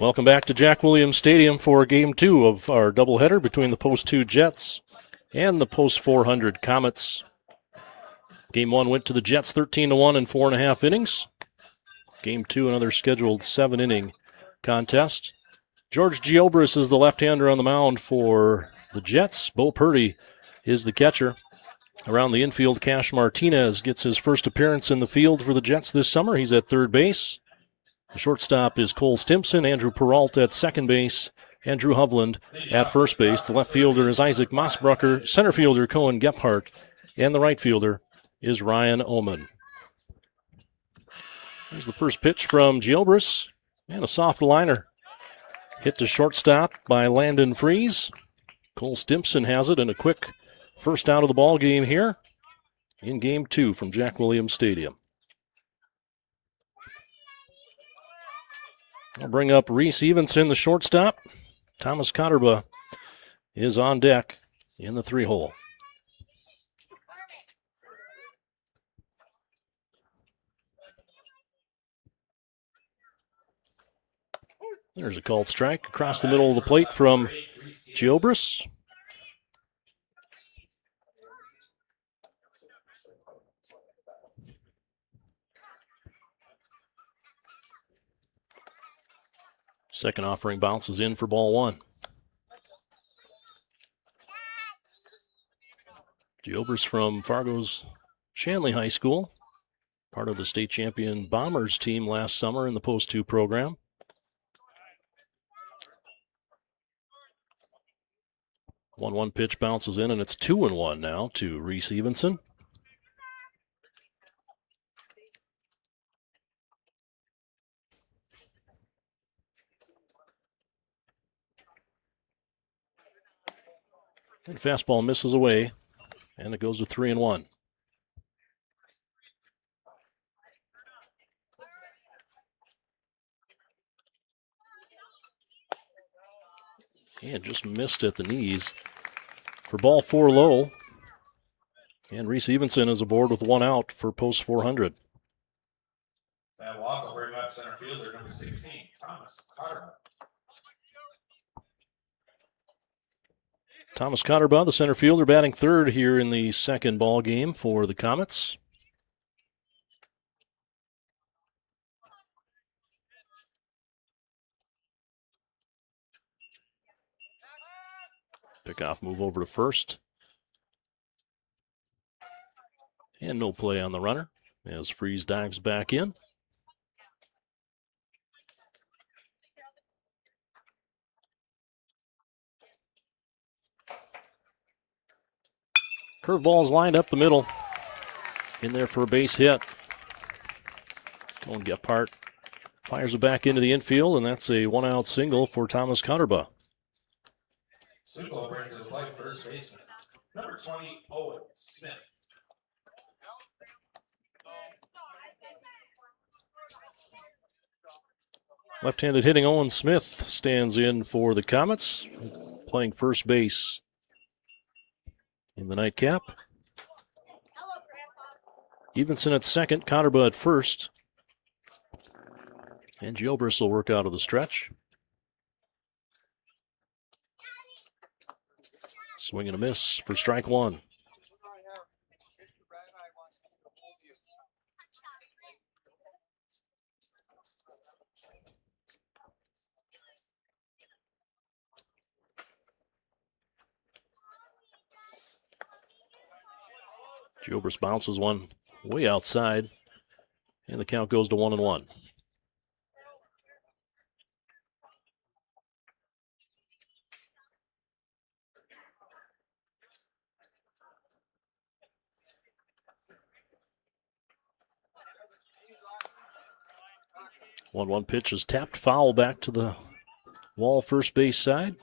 Welcome back to Jack Williams Stadium for Game 2 of our doubleheader between the Post 2 Jets and the Post 400 Comets. Game 1 went to the Jets 13-1 in 4.5 innings. Game 2, another scheduled 7-inning contest. George Giobris is the left-hander on the mound for the Jets. Bo Purdy is the catcher. Around the infield, Cash Martinez gets his first appearance in the field for the Jets this summer. He's at third base. The shortstop is Cole Stimpson, Andrew Peralta at second base, and Drew Hovland at first base. The left fielder is Isaac Mossbrucker, center fielder Cohen Gephardt, and the right fielder is Ryan Oman. Here's the first pitch from Giobris, and a soft liner. Hit to shortstop by Landon Freese. Cole Stimpson has it, and a quick first out of the ball game here in Game 2 from Jack Williams Stadium. I'll bring up Reese Evenson, the shortstop. Thomas Cotterba is on deck in the 3-hole. There's a called strike across the middle of the plate from Giobris. Second offering bounces in for ball one. Giobris from Fargo's Shanley High School, part of the state champion Bombers team last summer in the Post 2 program. One pitch bounces in, and it's 2-1 now to Reese Evenson. And fastball misses away, and it goes to 3-1. And just missed at the knees for ball 4 low. And Reese Evenson is aboard with one out for Post 400. That walk will bring up center fielder number 16, Thomas Cotterba. Thomas Cotterba, the center fielder, batting third here in the second ball game for the Comets. Pickoff move over to first. And no play on the runner as Freese dives back in. Curveball's lined up the middle. In there for a base hit. Cohen Gephardt fires it back into the infield, and that's a one-out single for Thomas Cotterba. Single will bring to the plate first baseman, number 20, Owen Smith. Left-handed hitting Owen Smith stands in for the Comets, playing first base in the nightcap. Evenson at second, Cotterba at first. And Giobris will work out of the stretch. Swing and a miss for strike one. Giobris bounces one way outside, and the count goes to 1-1. One pitch is tapped foul back to the wall first base side.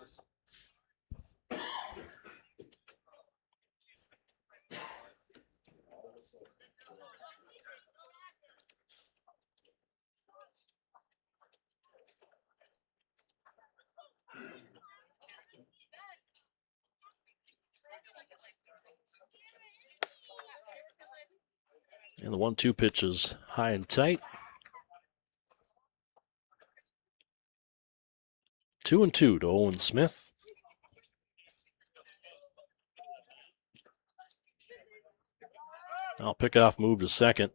And the 1-2 pitch is high and tight. 2-2 to Owen Smith. Now pickoff move to second.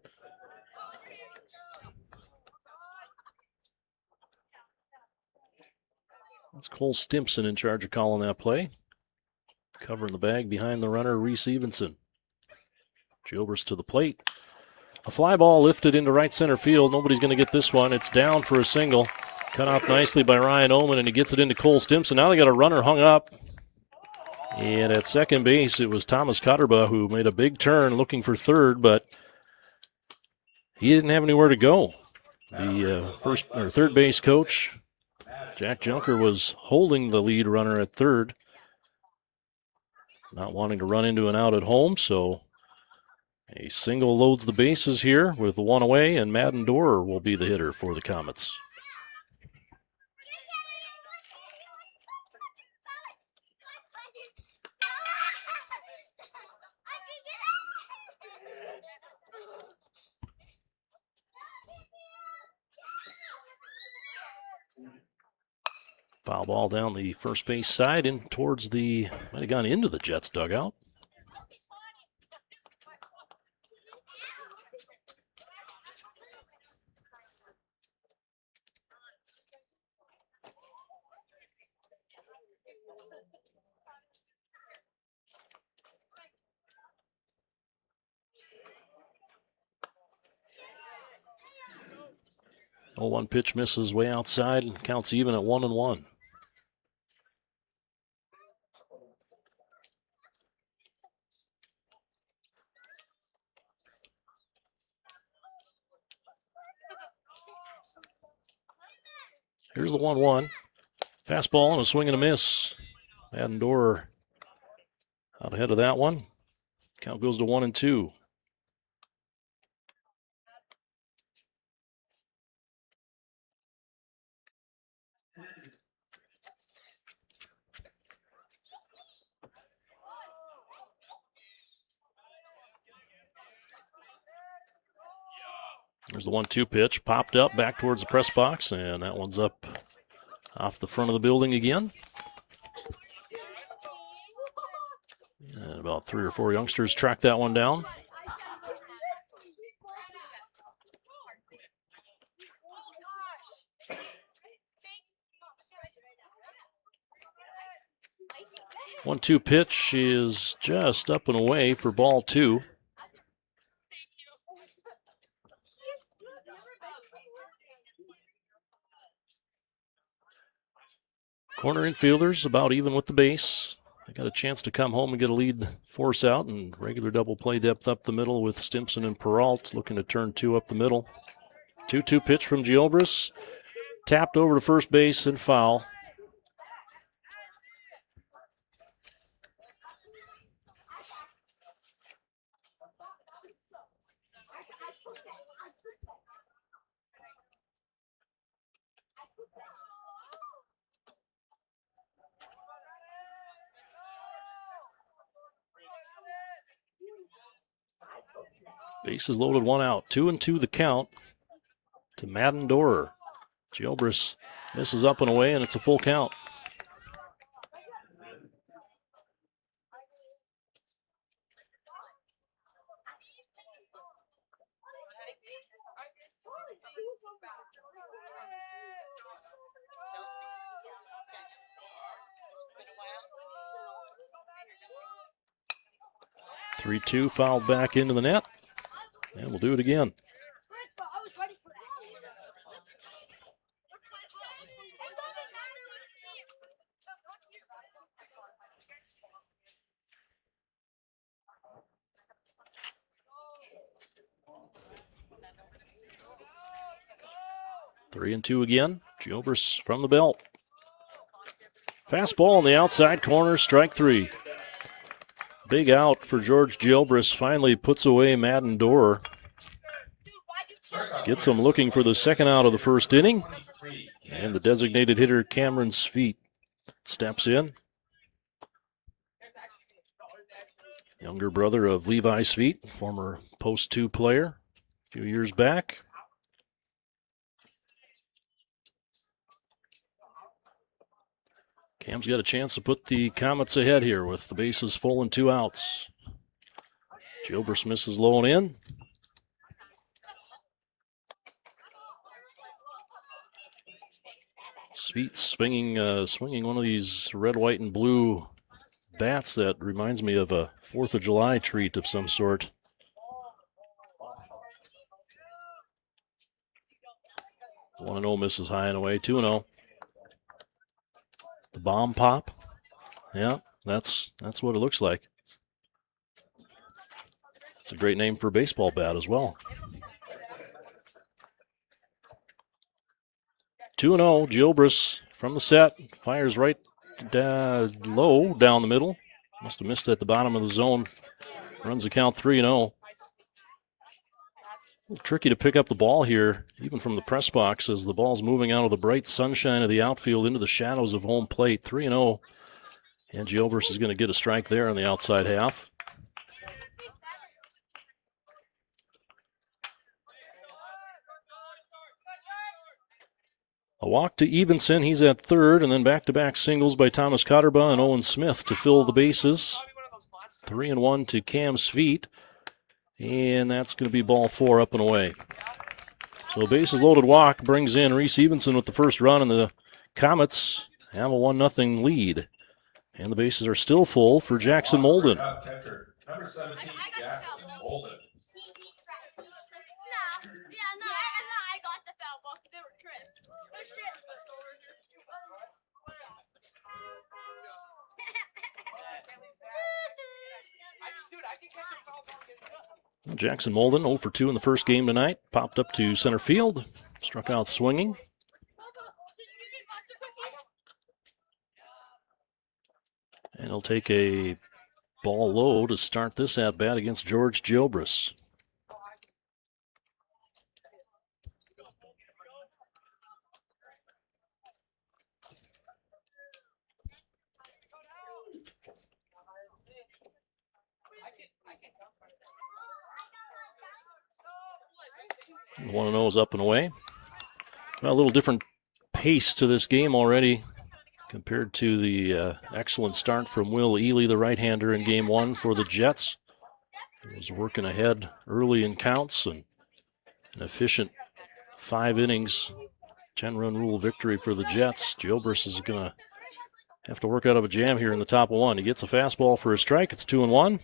That's Cole Stimpson in charge of calling that play. Covering the bag behind the runner, Reese Evenson. Gilbert to the plate. A fly ball lifted into right center field. Nobody's going to get this one. It's down for a single. Cut off nicely by Ryan Oman, and he gets it into Cole Stimpson. Now they got a runner hung up. And at second base, it was Thomas Cotterba who made a big turn looking for third, but he didn't have anywhere to go. The third base coach, Jack Junker, was holding the lead runner at third, not wanting to run into an out at home, so a single loads the bases here with the one away, and Madden Dorer will be the hitter for the Comets. Foul ball down the first base side in towards the, might have gone into the Jets dugout. Oh, one pitch misses way outside and counts even at 1-1. Here's the 1-1. Fastball and a swing and a miss. Madden Dorer out ahead of that one. Count goes to 1-2. There's the 1-2 pitch. Popped up back towards the press box, and that one's up off the front of the building again. And about 3 or 4 youngsters track that one down. One-two pitch is just up and away for ball 2. Corner infielders about even with the base. They got a chance to come home and get a lead force out, and regular double play depth up the middle with Stimpson and Peralt looking to turn 2 up the middle. 2-2 pitch from Gilbert. Tapped over to first base and foul. Bases loaded, 1 out. 2-2 the count to Madden Dorer. Gilbert misses up and away, and it's a full count. Three-two fouled back into the net, and we'll do it again. Three and two again. Gilbert from the belt. Fastball on the outside corner, strike 3. Big out for George Gilbert. Finally puts away Madden Dorer. Gets him looking for the second out of the first inning. And the designated hitter, Cameron Sweet, steps in. Younger brother of Levi Sweet, former Post 2 player a few years back. Cam's got a chance to put the Comets ahead here with the bases full and 2 outs. Gilbert misses low and in. Sweet swinging one of these red, white, and blue bats that reminds me of a 4th of July treat of some sort. 1-0 misses high and away. 2-0. The bomb pop. Yeah, that's what it looks like. It's a great name for a baseball bat as well. 2-0. Gilbert from the set fires right low down the middle. Must have missed at the bottom of the zone. Runs the count 3-0. A little tricky to pick up the ball here, even from the press box, as the ball's moving out of the bright sunshine of the outfield into the shadows of home plate. 3-0. And Gilbert is going to get a strike there on the outside half. A walk to Evenson. He's at third, and then back-to-back singles by Thomas Cotterbaugh and Owen Smith to fill the bases. 3-1 to Cam Sweet. And that's going to be ball 4 up and away. So bases loaded walk brings in Reese Evenson with the first run, and the Comets have a 1-0 lead. And the bases are still full for Jackson Molden. Catcher, number 17, Jackson Molden. Jackson Molden 0 for 2 in the first game tonight. Popped up to center field. Struck out swinging. And he'll take a ball low to start this at-bat against George Gilbert. The 1-0 is up and away. Well, a little different pace to this game already compared to the excellent start from Will Ely, the right-hander, in Game 1 for the Jets. He was working ahead early in counts, and an efficient 5 innings, 10-run rule victory for the Jets. Gilbert is going to have to work out of a jam here in the top of 1. He gets a fastball for a strike. It's 2-1.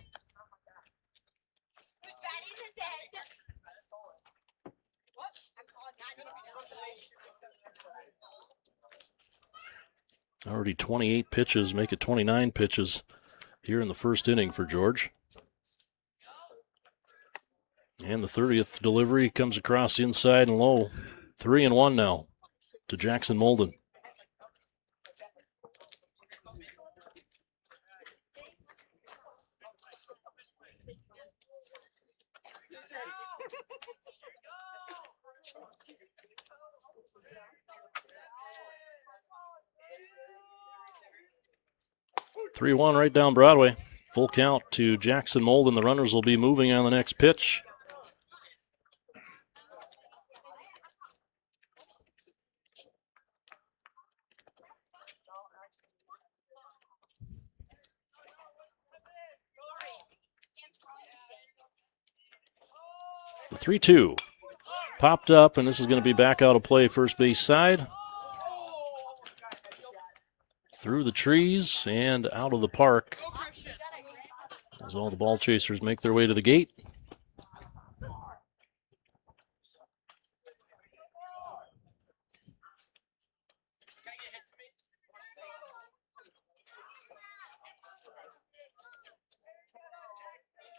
Already 28 pitches, make it 29 pitches here in the first inning for George. And the 30th delivery comes across inside and low. 3-1 now to Jackson Molden. Three one right down Broadway. Full count to Jackson Molden. The runners will be moving on the next pitch. The 3-2 popped up, and this is going to be back out of play first base side. Through the trees and out of the park as all the ball chasers make their way to the gate.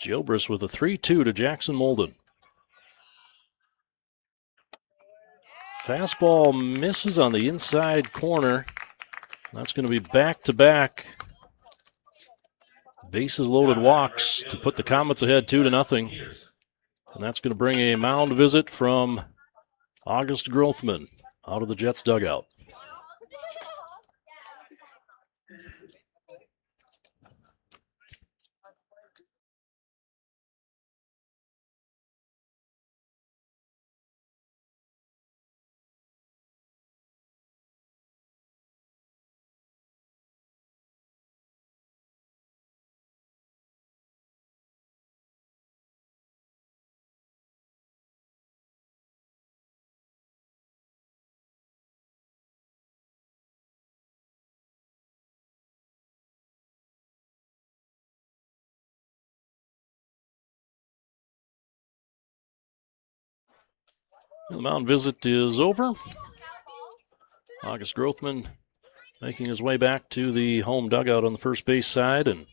Gilbert with a 3-2 to Jackson Molden. Fastball misses on the inside corner. That's going to be back-to-back bases loaded walks to put the Comets ahead 2-0. And that's going to bring a mound visit from August Grothman out of the Jets dugout. The mound visit is over. August Grothman making his way back to the home dugout on the first base side and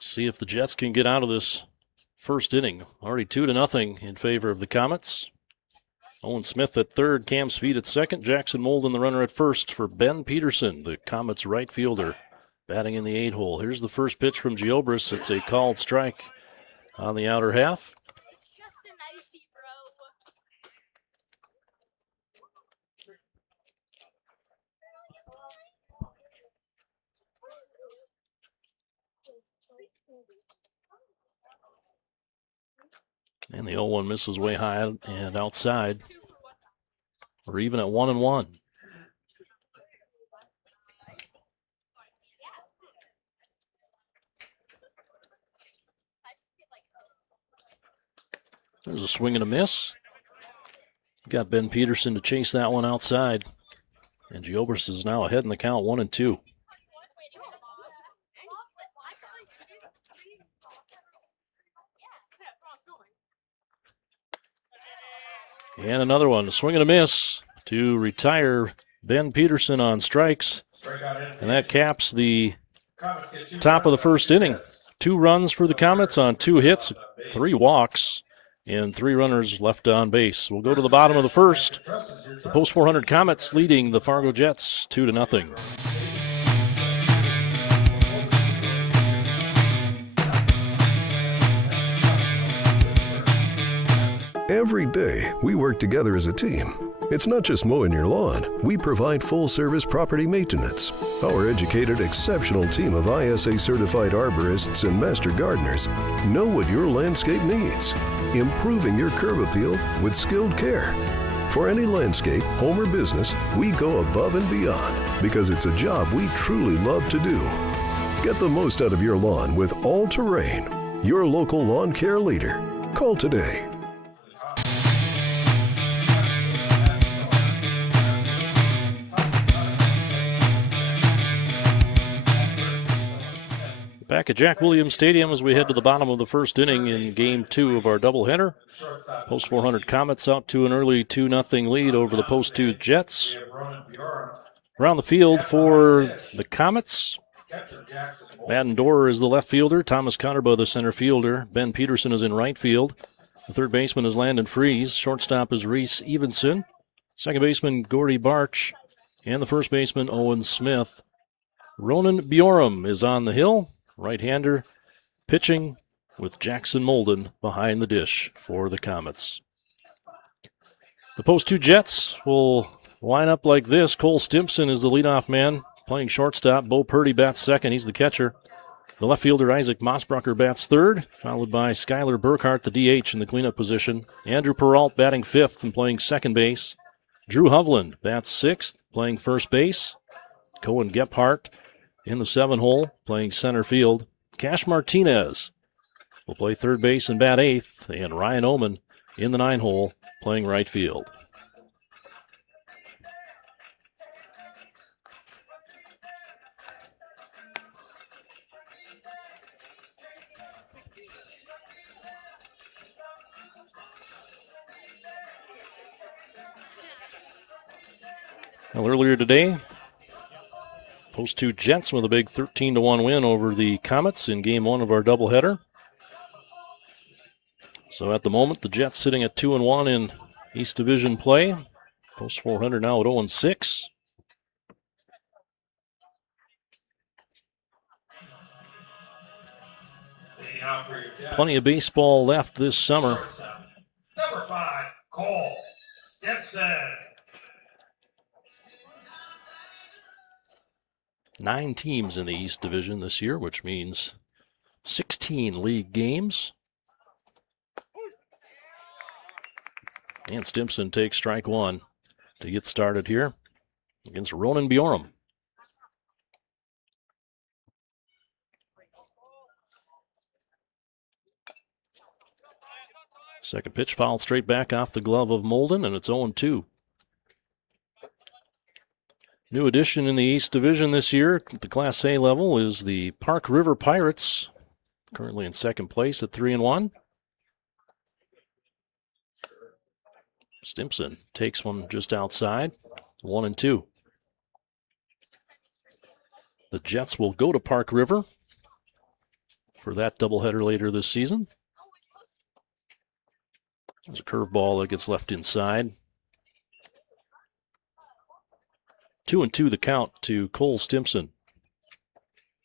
see if the Jets can get out of this first inning. Already 2-0 in favor of the Comets. Owen Smith at third, Cam Sweet at second, Jackson Molden the runner at first for Ben Peterson, the Comets right fielder, batting in the 8-hole. Here's the first pitch from Giobris. It's a called strike on the outer half. And the 0-1 misses way high and outside. We're even at 1-1. There's a swing and a miss. Got Ben Peterson to chase that one outside. And Giobris is now ahead in the count, 1-2. And another one, a swing and a miss to retire Ben Peterson on strikes. And that caps the top of the first inning. 2 runs for the Comets on 2 hits, 3 walks, and 3 runners left on base. We'll go to the bottom of the first. The post 400 Comets leading the Fargo Jets 2-0. Every day, we work together as a team. It's not just mowing your lawn. We provide full-service property maintenance. Our educated, exceptional team of ISA-certified arborists and master gardeners know what your landscape needs, improving your curb appeal with skilled care. For any landscape, home or business, we go above and beyond because it's a job we truly love to do. Get the most out of your lawn with All Terrain, your local lawn care leader. Call today. Back at Jack Williams Stadium as we head to the bottom of the first inning in Game 2 of our doubleheader. Post 400 Comets out to an early 2-0 lead over the Post 2 Jets. Around the field for the Comets, Madden Dorer is the left fielder, Thomas Connerba the center fielder, Ben Peterson is in right field. The third baseman is Landon Fries, shortstop is Reese Evenson, second baseman Gordy Barch, and the first baseman Owen Smith. Ronan Bjorum is on the hill. Right-hander pitching with Jackson Molden behind the dish for the Comets. The Post 2 Jets will line up like this. Cole Stimpson is the leadoff man playing shortstop. Bo Purdy bats second. He's the catcher. The left fielder Isaac Mossbrucker bats third, followed by Skylar Burkhart, the DH, in the cleanup position. Andrew Peralt batting fifth and playing second base. Drew Hovland bats sixth, playing first base. Cohen Gephardt in the 7-hole, playing center field. Cash Martinez will play third base and bat eighth, and Ryan Oman in the 9-hole, playing right field. Well, earlier today, Post 2 Jets with a big 13-1 win over the Comets in Game 1 of our doubleheader. So at the moment, the Jets sitting at 2-1 in East Division play. Post 400 now at 0-6. Plenty of baseball left this summer. Number 5, Cole Stimpson. 9 teams in the East Division this year, which means 16 league games. And Stimpson takes strike one to get started here against Ronan Bjorum. Second pitch fouled straight back off the glove of Molden, and it's 0-2. New addition in the East Division this year at the Class A level is the Park River Pirates, currently in second place at 3-1. Stimson takes one just outside. 1-2. The Jets will go to Park River for that doubleheader later this season. There's a curveball that gets left inside. 2-2 the count to Cole Stimson.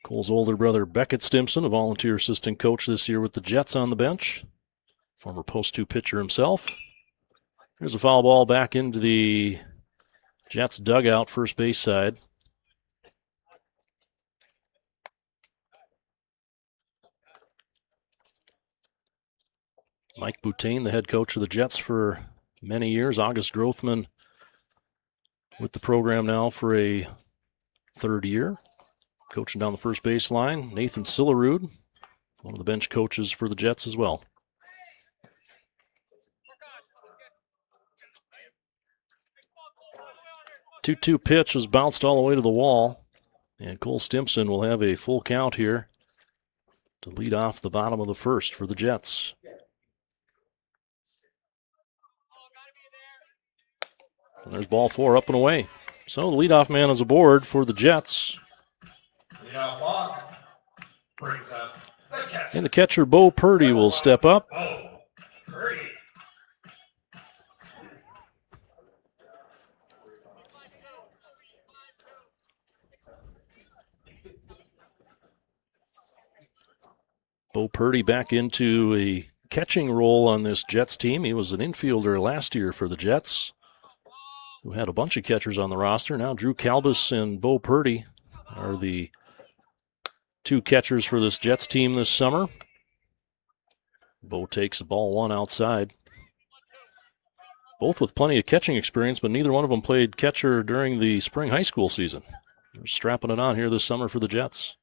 Cole's older brother Beckett Stimson, a volunteer assistant coach this year with the Jets on the bench. Former post 2 pitcher himself. Here's a foul ball back into the Jets dugout, first base side. Mike Boutain, the head coach of the Jets for many years. August Grothman with the program now for a third year. Coaching down the first base line. Nathan Sillerud, one of the bench coaches for the Jets as well. 2-2 pitch was bounced all the way to the wall. And Cole Stimson will have a full count here to lead off the bottom of the first for the Jets. And there's ball 4 up and away. So the leadoff man is aboard for the Jets. Leadoff walk brings up the catcher. And the catcher, Bo Purdy, will step up. Oh, Purdy. Bo Purdy back into a catching role on this Jets team. He was an infielder last year for the Jets, who had a bunch of catchers on the roster. Now Drew Kalbus and Bo Purdy are the 2 catchers for this Jets team this summer. Bo takes the ball 1 outside. Both with plenty of catching experience, but neither one of them played catcher during the spring high school season. They're strapping it on here this summer for the Jets.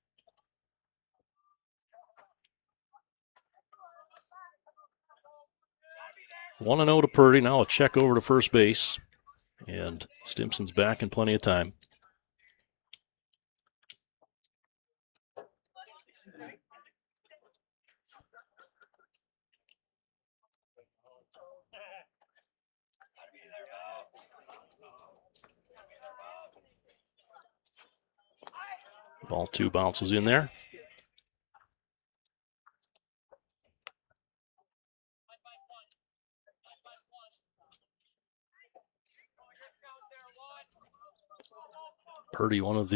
One and 0 to Purdy. Now a check over to first base. And Stimson's back in plenty of time. Ball 2 bounces in there. Purdy, one of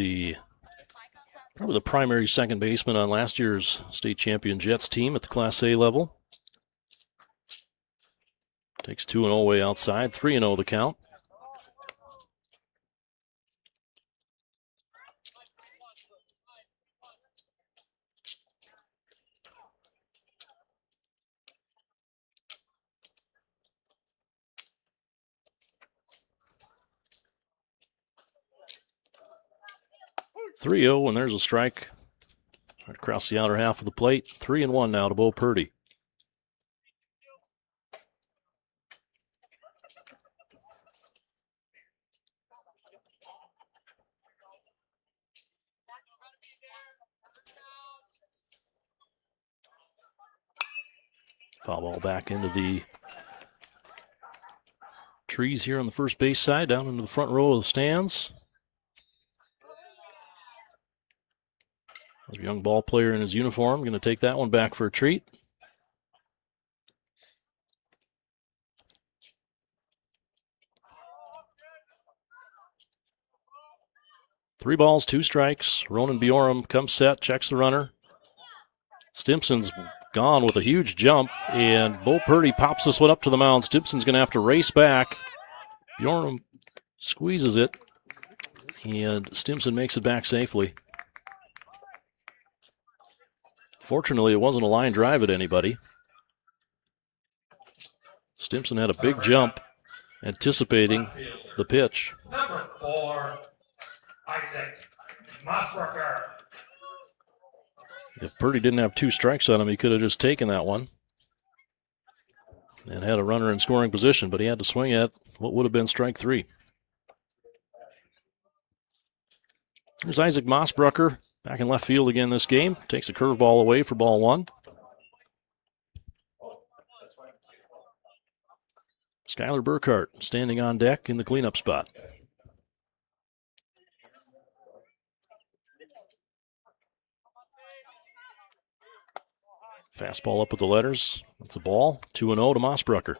probably the primary second baseman on last year's state champion Jets team at the Class A level. Takes 2-0 away outside, 3-0 the count. And there's a strike right across the outer half of the plate. 3-1 now to Bo Purdy. Foul ball back into the trees here on the first base side, down into the front row of the stands. A young ball player in his uniform going to take that one back for a treat. Three balls, 2 strikes. Ronan Bjorum comes set, checks the runner. Stimson's gone with a huge jump, and Bo Purdy pops this one up to the mound. Stimson's going to have to race back. Bjorum squeezes it, and Stimson makes it back safely. Fortunately, it wasn't a line drive at anybody. Stimson had a big jump, anticipating the pitch. Number 4, Isaac Mossbrucker. If Purdy didn't have 2 strikes on him, he could have just taken that one and had a runner in scoring position, but he had to swing at what would have been strike 3. There's Isaac Mossbrucker back in left field again this game. Takes a curveball away for ball 1. He's Skylar Burkhart standing on deck in the cleanup spot. Fastball up with the letters. That's a ball. 2-0 to Mossbrucker.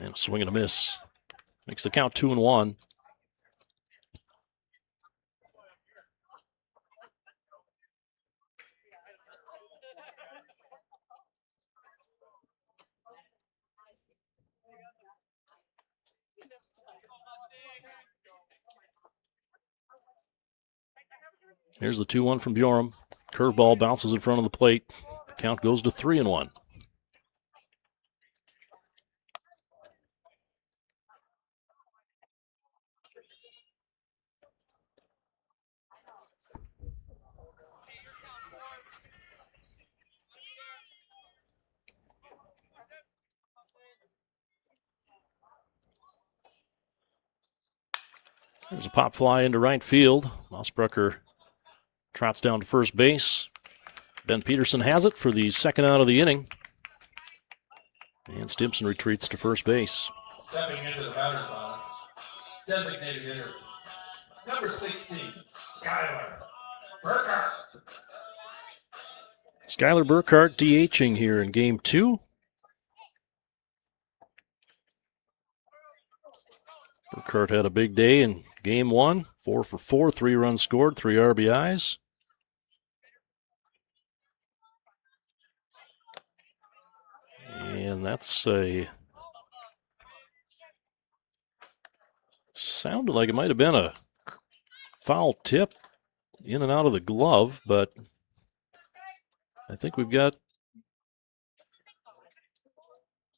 And swing and a miss. Makes the count 2-1. Here's the 2-1 from Bjorm. Curveball bounces in front of the plate. Count goes to 3-1. There's a pop fly into right field. Mossbrucker trots down to first base. Ben Peterson has it for the second out of the inning. And Stimson retreats to first base. Stepping into the batter's box, designated hitter, number 16, Skylar Burkhart. Skylar Burkhart DHing here in game 2. Burkhart had a big day in game 1. 4 for 4, 3 runs scored, 3 RBIs. And that's a... sounded like it might have been a foul tip in and out of the glove, but I think we've got...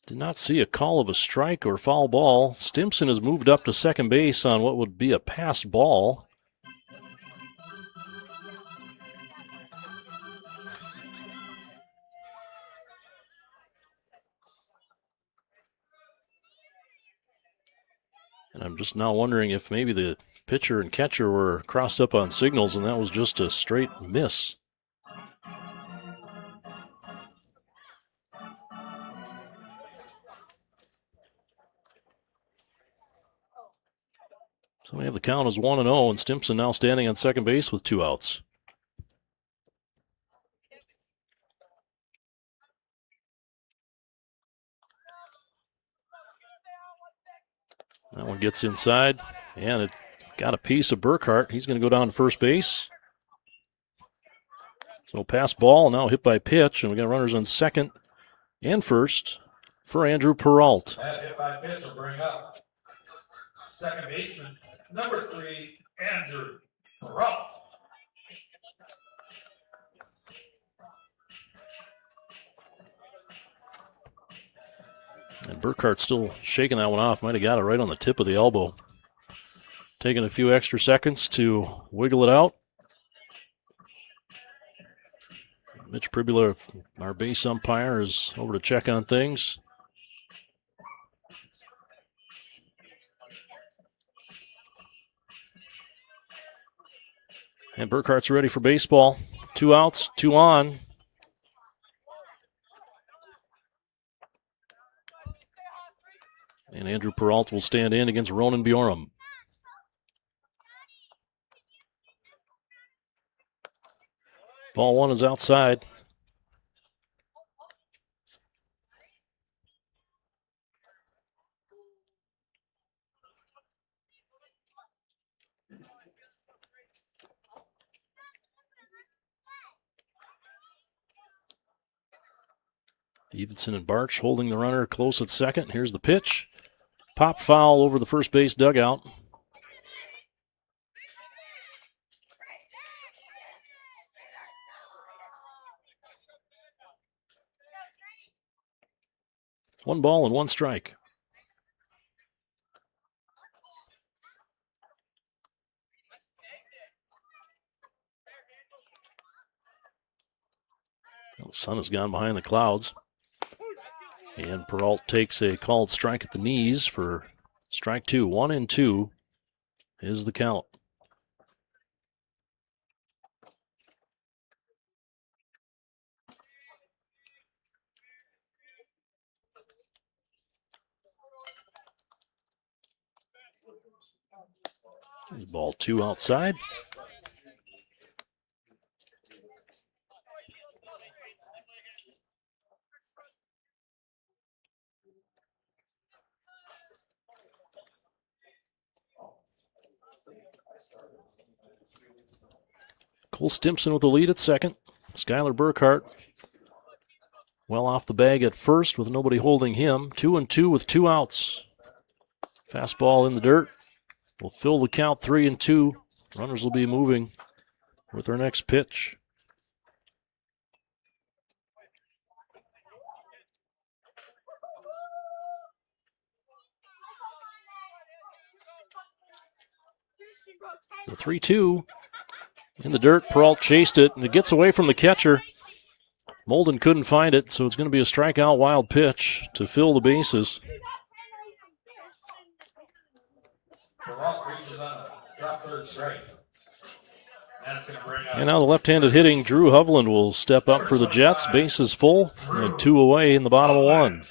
did not see a call of a strike or foul ball. Stimson has moved up to second base on what would be a pass ball. And I'm just now wondering if maybe the pitcher and catcher were crossed up on signals and that was just a straight miss. So we have the count as 1-0, and Stimson now standing on second base with 2 outs. That one gets inside, and it got a piece of Burkhart. He's going to go down to first base. So pass ball, now hit by pitch, and we got runners on second and first for Andrew Peralt. That hit by pitch will bring up second baseman, number 3, Andrew Peralt. And Burkhart still shaking that one off. Might have got it right on the tip of the elbow. Taking a few extra seconds to wiggle it out. Mitch Pribula, our base umpire, is over to check on things. And Burkhart's ready for baseball. 2 outs, 2 on. And Andrew Peralt will stand in against Ronan Bjorm. Ball 1 is outside. Evenson and Barch holding the runner close at second. Here's the pitch. Pop foul over the first base dugout. One ball and 1 strike. Well, the sun has gone behind the clouds. And Peralt takes a called strike at the knees for strike two. 1-2 is the count. Ball two outside. Cole Stimpson with the lead at second. Skylar Burkhart well off the bag at first with nobody holding him. 2-2 with 2 outs. Fastball in the dirt will fill the count. 3-2. Runners will be moving with their next pitch. The 3-2 in the dirt. Peralt chased it, and it gets away from the catcher. Molden couldn't find it, so it's going to be a strikeout wild pitch to fill the bases. Peralt reaches on a drop third strike. That's going to bring up. And now the left-handed hitting Drew Hovland will step up for the Jets. Bases full, and 2 away in the bottom of 1.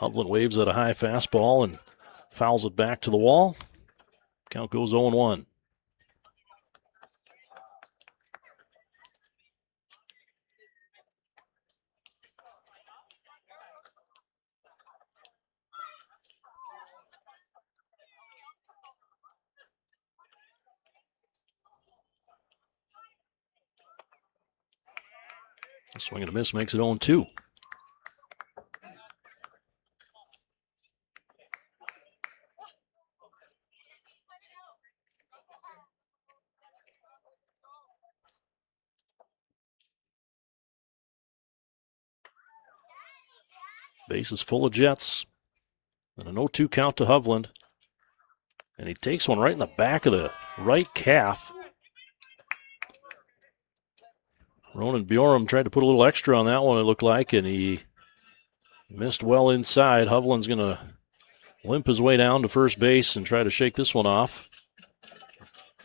Hovland waves at a high fastball and fouls it back to the wall. Count goes 0-1. A swing and a miss makes it 0-2. Base is full of Jets. And an 0-2 count to Hovland. And he takes one right in the back of the right calf. Ronan Bjorum tried to put a little extra on that one, it looked like, and he missed well inside. Hovland's going to limp his way down to first base and try to shake this one off.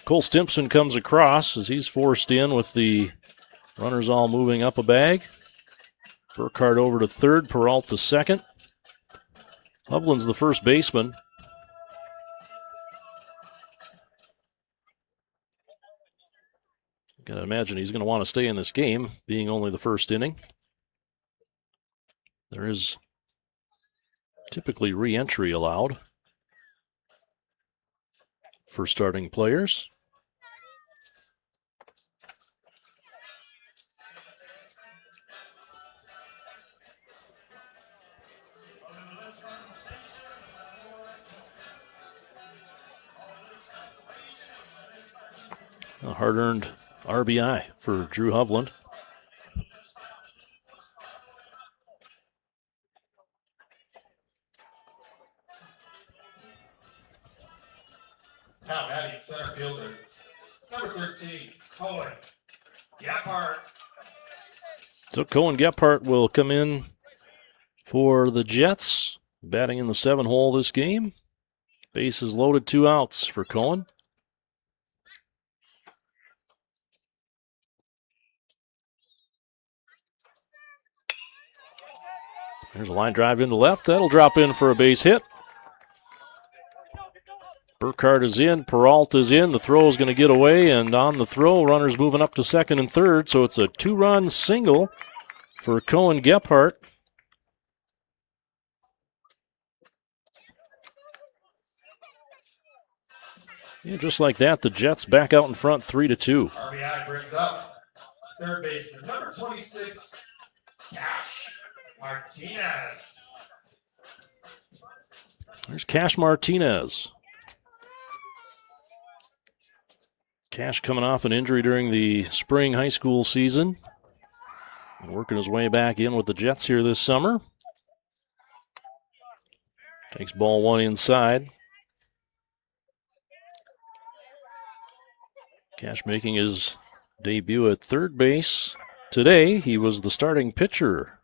Cole Stimpson comes across as he's forced in with the runners all moving up a bag. Burkhart over to third, Peralt to second. Hovland's the first baseman. Gotta imagine he's going to want to stay in this game, being only the first inning. There is typically re-entry allowed for starting players. A hard-earned RBI for Drew Hovland. Now batting center fielder, number 13, Cohen Gephardt. So Cohen Gephardt will come in for the Jets, batting in the 7-hole this game. Bases loaded, 2 outs for Cohen. There's a line drive into left. That'll drop in for a base hit. Burkhart is in. Peralt is in. The throw is going to get away, and on the throw, runners moving up to second and third. So it's a 2-run single for Cohen Gephardt. Yeah, just like that, the Jets back out in front, 3-2. RBI brings up third baseman, number 26, Cash Martinez. There's Cash Martinez. Cash coming off an injury during the spring high school season. Working his way back in with the Jets here this summer. Takes ball one inside. Cash making his debut at third base today. He was the starting pitcher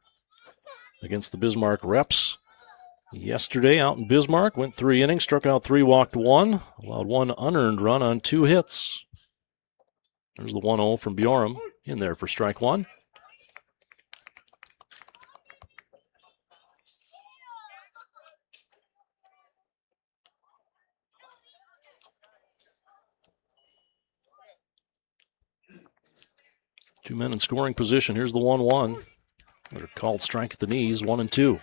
against the Bismarck Reps yesterday out in Bismarck. Went 3 innings, struck out 3, walked 1, allowed 1 unearned run on 2 hits. There's the 1-0 from Bjorum in there for strike 1. Two men in scoring position. Here's the 1-1. They're called strike at the knees, 1 and 2.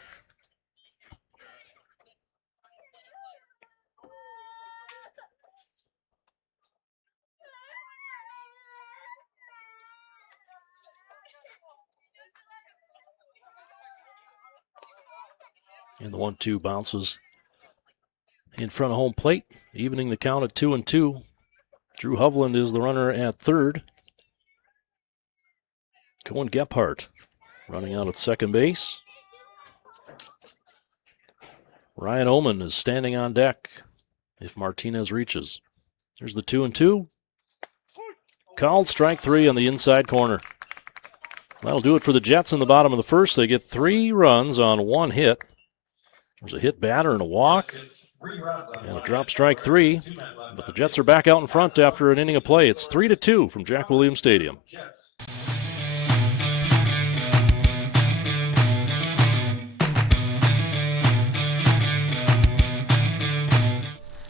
And the 1-2 bounces in front of home plate, evening the count at 2 and 2. Drew Hovland is the runner at third. Cohen Gephardt running out at second base. Ryan Oman is standing on deck if Martinez reaches. There's the 2 and 2. Called strike 3 on the inside corner. That'll do it for the Jets in the bottom of the first. They get 3 runs on 1 hit. There's a hit batter and a walk and a drop strike 3. But the Jets are back out in front after an inning of play. It's 3-2 from Jack Williams Stadium.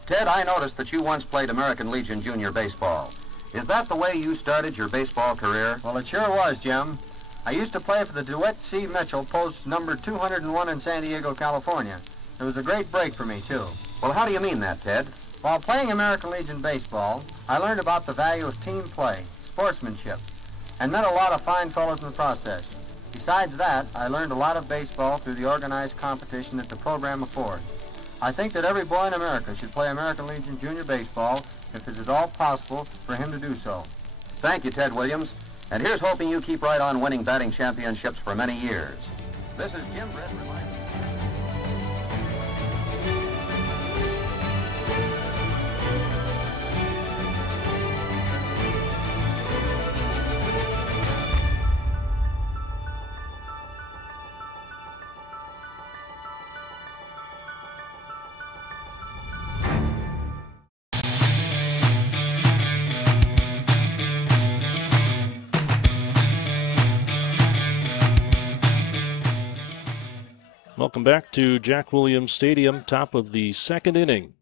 Ted, I noticed that you once played American Legion Junior Baseball. Is that the way you started your baseball career? Well, it sure was, Jim. I used to play for the DeWitt C. Mitchell, post number 201 in San Diego, California. It was a great break for me, too. Well, how do you mean that, Ted? While playing American Legion baseball, I learned about the value of team play, sportsmanship, and met a lot of fine fellows in the process. Besides that, I learned a lot of baseball through the organized competition that the program affords. I think that every boy in America should play American Legion Junior Baseball if it is at all possible for him to do so. Thank you, Ted Williams. And here's hoping you keep right on winning batting championships for many years. This is Jim Brett reminding Welcome back to Jack Williams Stadium, top of the second inning.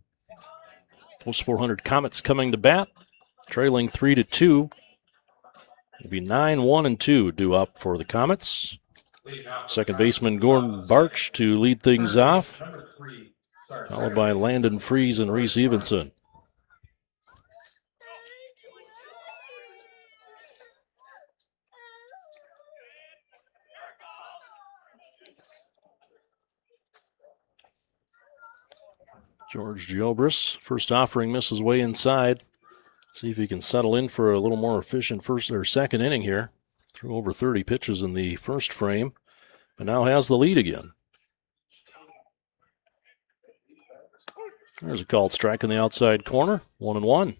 Post 400 Comets coming to bat, trailing 3-2. It'll be 9-1-2 due up for the Comets. Second baseman Gordon Barch to lead things off, followed by Landon Freese and Reese Evenson. George Giobris, first offering misses way inside. See if he can settle in for a little more efficient first or second inning here. Threw over 30 pitches in the first frame, but now has the lead again. There's a called strike in the outside corner, 1-1.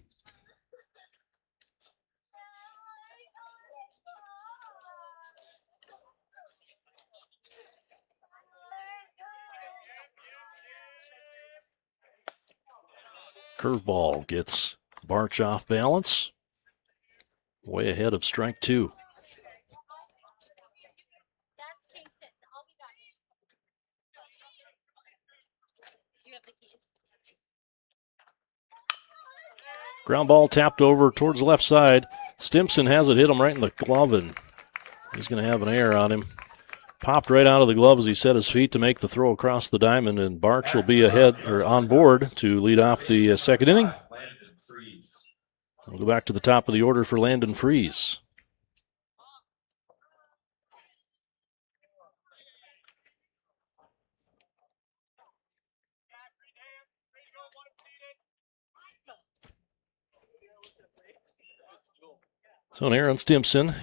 Curveball gets Barch off balance. Way ahead of strike 2. Ground ball tapped over towards the left side. Stimson has it hit him right in the glove, and he's going to have an error on him. Popped right out of the glove as he set his feet to make the throw across the diamond, and Barch will be ahead or on board to lead off the second inning. We'll go back to the top of the order for Landon Freese. So Aaron Stimson,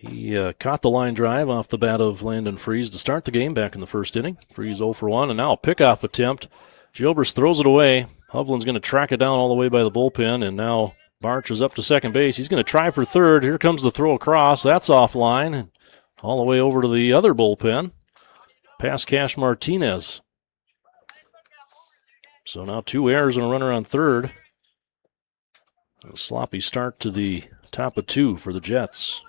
he caught the line drive off the bat of Landon Freeze to start the game back in the first inning. Freeze 0 for 1, and now a pickoff attempt. Gilbert throws it away. Hovland's going to track it down all the way by the bullpen, and now Barch is up to second base. He's going to try for third. Here comes the throw across. That's offline, and all the way over to the other bullpen, past Cash Martinez. So now 2 errors and a runner on third. A sloppy start to the top of 2 for the Jets.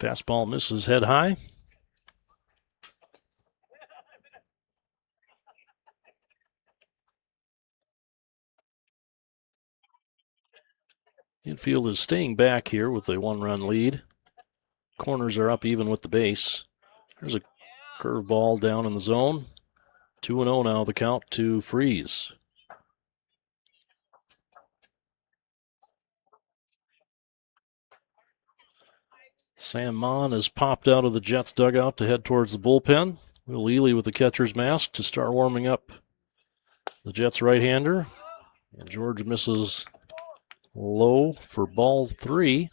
Fastball misses head high. Infield is staying back here with a 1-run lead. Corners are up even with the base. There's a curveball down in the zone. 2-0 now the count to Freeze. Sam Mon has popped out of the Jets dugout to head towards the bullpen. Will Ely with the catcher's mask to start warming up the Jets right-hander. And George misses low for ball 3.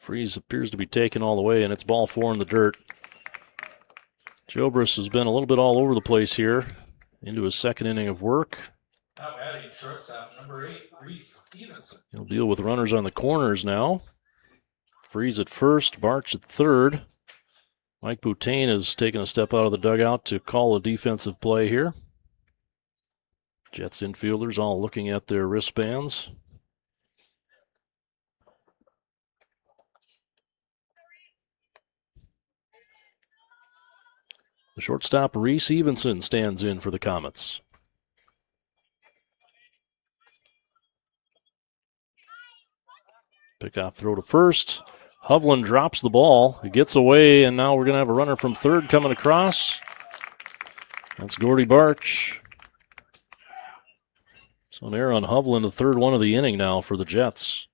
Freeze appears to be taken all the way, and it's ball 4 in the dirt. Jobris has been a little bit all over the place here into his second inning of work. Now batting shortstop, number 8, Reese Stevenson. He'll deal with runners on the corners now. Freeze at first, Barch at third. Mike Boutain has taken a step out of the dugout to call a defensive play here. Jets infielders all looking at their wristbands. The shortstop, Reese Evenson, stands in for the Comets. Pickoff throw to first. Hovland drops the ball. It gets away, and now we're going to have a runner from third coming across. That's Gordy Barch. So an error on Hovland, the third one of the inning now for the Jets.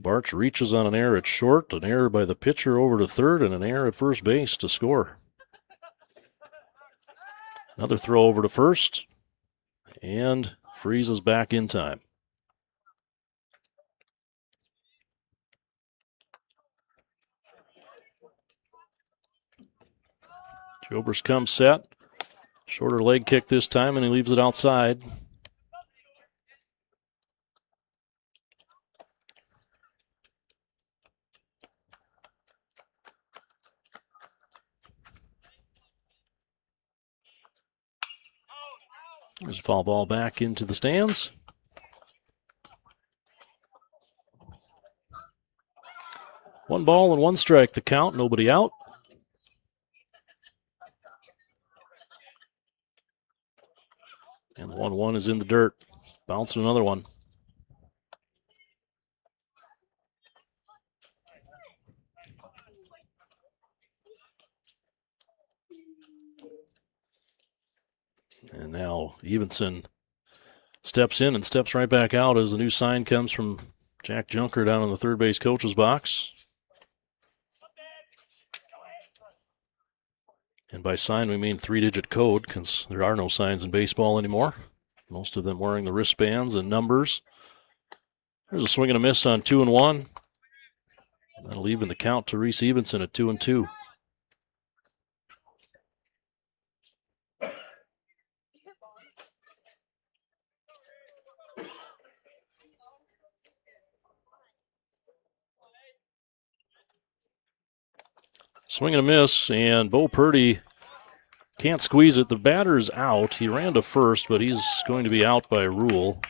Barch reaches on an error at short, an error by the pitcher over to third, and an error at first base to score. Another throw over to first, and Freeze is back in time. Jobers comes set. Shorter leg kick this time, and he leaves it outside. There's a foul ball back into the stands. One ball and one strike, the count, nobody out. And the 1-1 is in the dirt. Bouncing another one. And now Evenson steps in and steps right back out as the new sign comes from Jack Junker down in the third base coach's box. And by sign, we mean 3-digit code, because there are no signs in baseball anymore. Most of them wearing the wristbands and numbers. There's a swing and a miss on 2-1. That'll even the count to Reese Evenson at 2-2. Swing and a miss, and Bo Purdy can't squeeze it. The batter's out. He ran to first, but he's going to be out by rule.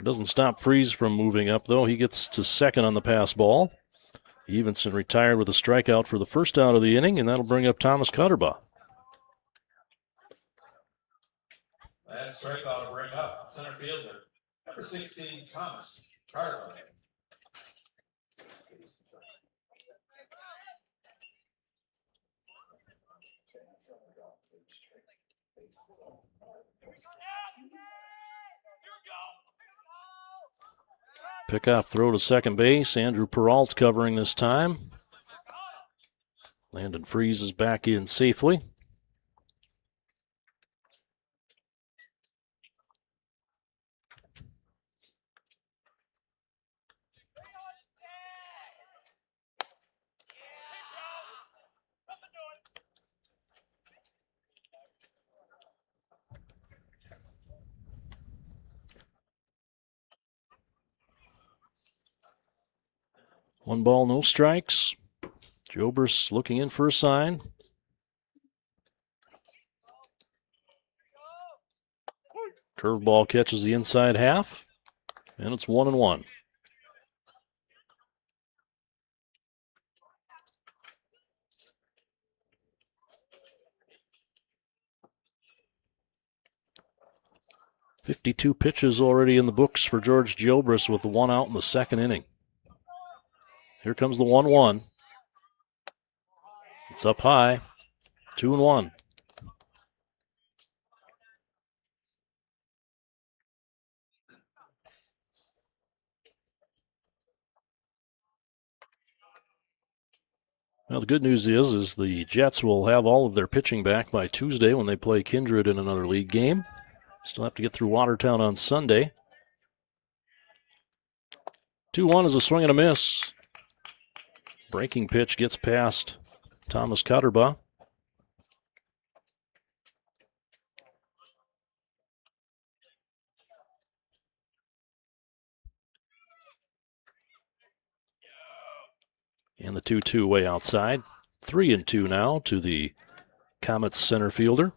It doesn't stop Freeze from moving up, though. He gets to second on the pass ball. Evenson retired with a strikeout for the first out of the inning, and that'll bring up Thomas Cutterbaugh. That strikeout will bring up center fielder, number 16, Thomas Carter. Pickoff throw to second base. Andrew Peralt covering this time. Landon Freeze is back in safely. One ball, no strikes. Jobers looking in for a sign. Curveball catches the inside half, and it's 1-1. "52 pitches already in the books for George Gilbreth with the one out in the second inning. Here comes the 1-1. It's up high, 2-1. Well, the good news is the Jets will have all of their pitching back by Tuesday when they play Kindred in another league game. Still have to get through Watertown on Sunday. 2-1 is a swing and a miss. Breaking pitch gets past Thomas Cotterbaugh. And the 2-2 way outside. 3-2 now to the Comets center fielder.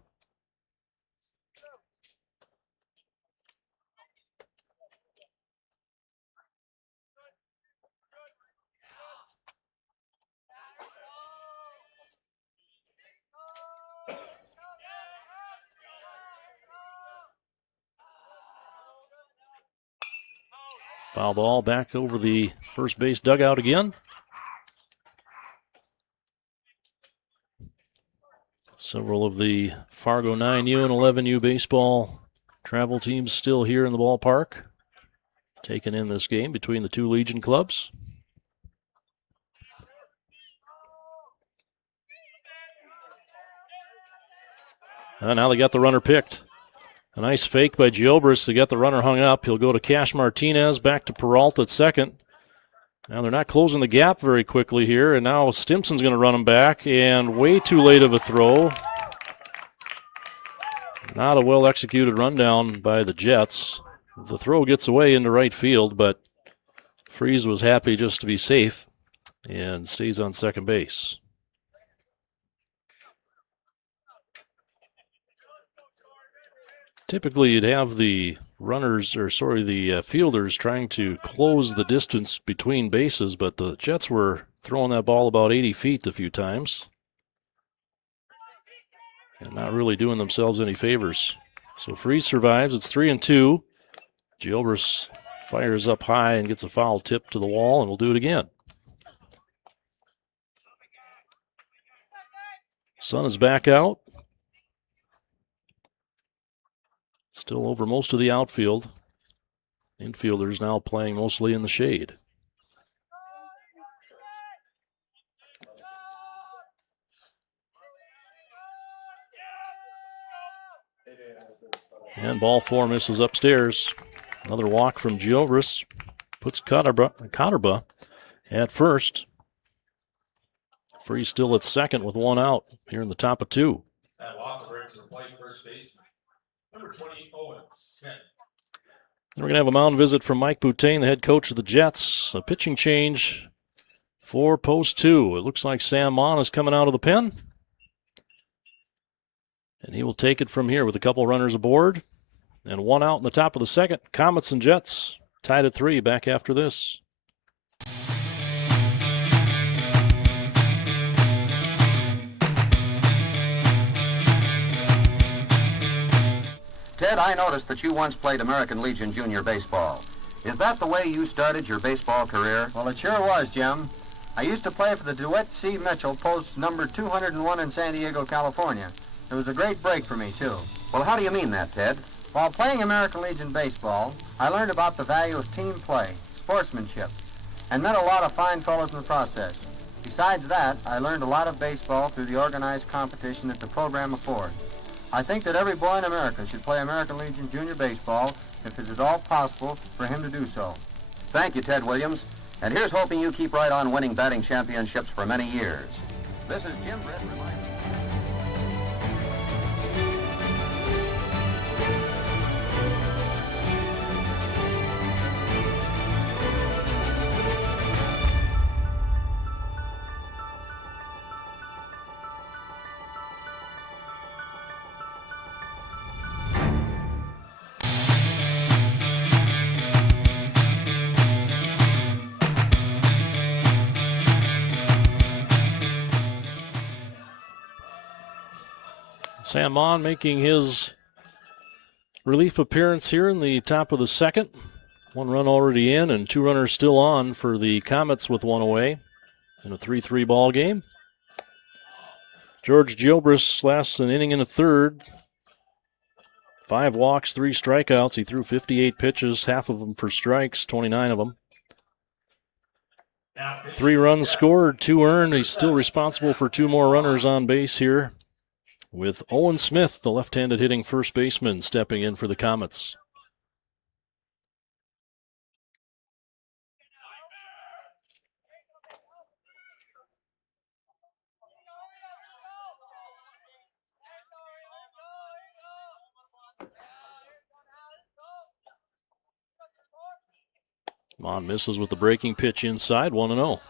Foul ball back over the first base dugout again. Several of the Fargo 9U and 11U baseball travel teams still here in the ballpark, taking in this game between the two Legion clubs. And now they got the runner picked. A nice fake by Gilbreth to get the runner hung up. He'll go to Cash Martinez, back to Peralta at second. Now they're not closing the gap very quickly here, and now Stimson's going to run him back, and way too late of a throw. Not a well-executed rundown by the Jets. The throw gets away into right field, but Freeze was happy just to be safe and stays on second base. Typically, you'd have the fielders trying to close the distance between bases, but the Jets were throwing that ball about 80 feet a few times and not really doing themselves any favors. So Freeze survives. It's 3-2. Gilbreth fires up high and gets a foul tip to the wall, and we'll do it again. Sun is back out. Still over most of the outfield. Infielders now playing mostly in the shade. And ball four misses upstairs. Another walk from Gilbreth puts Cotterbaugh at first. Freeze still at second with one out here in the top of two. That walk brings the play first baseman, number 20, Owen Smith. And we're going to have a mound visit from Mike Boutain, the head coach of the Jets. A pitching change for post two. It looks like Sam Mon is coming out of the pen. And he will take it from here with a couple runners aboard. And one out in the top of the second. Comets and Jets tied at 3 back after this. Ted, I noticed that you once played American Legion Junior Baseball. Is that the way you started your baseball career? Well, it sure was, Jim. I used to play for the DeWitt C. Mitchell, post number 201 in San Diego, California. It was a great break for me, too. Well, how do you mean that, Ted? While playing American Legion baseball, I learned about the value of team play, sportsmanship, and met a lot of fine fellows in the process. Besides that, I learned a lot of baseball through the organized competition that the program affords. I think that every boy in America should play American Legion Junior Baseball if it is at all possible for him to do so. Thank you, Ted Williams. And here's hoping you keep right on winning batting championships for many years. This is Jim Britt reminding Sam Mon making his relief appearance here in the top of the second. One run already in and two runners still on for the Comets with one away in a 3-3 ball game. George Gilbreth lasts an inning and a third. 5 walks, 3 strikeouts. He threw 58 pitches, half of them for strikes, 29 of them. 3 runs scored, 2 earned. He's still responsible for 2 more runners on base here, with Owen Smith, the left-handed hitting first baseman, stepping in for the Comets. Mon misses with the breaking pitch inside, 1-0.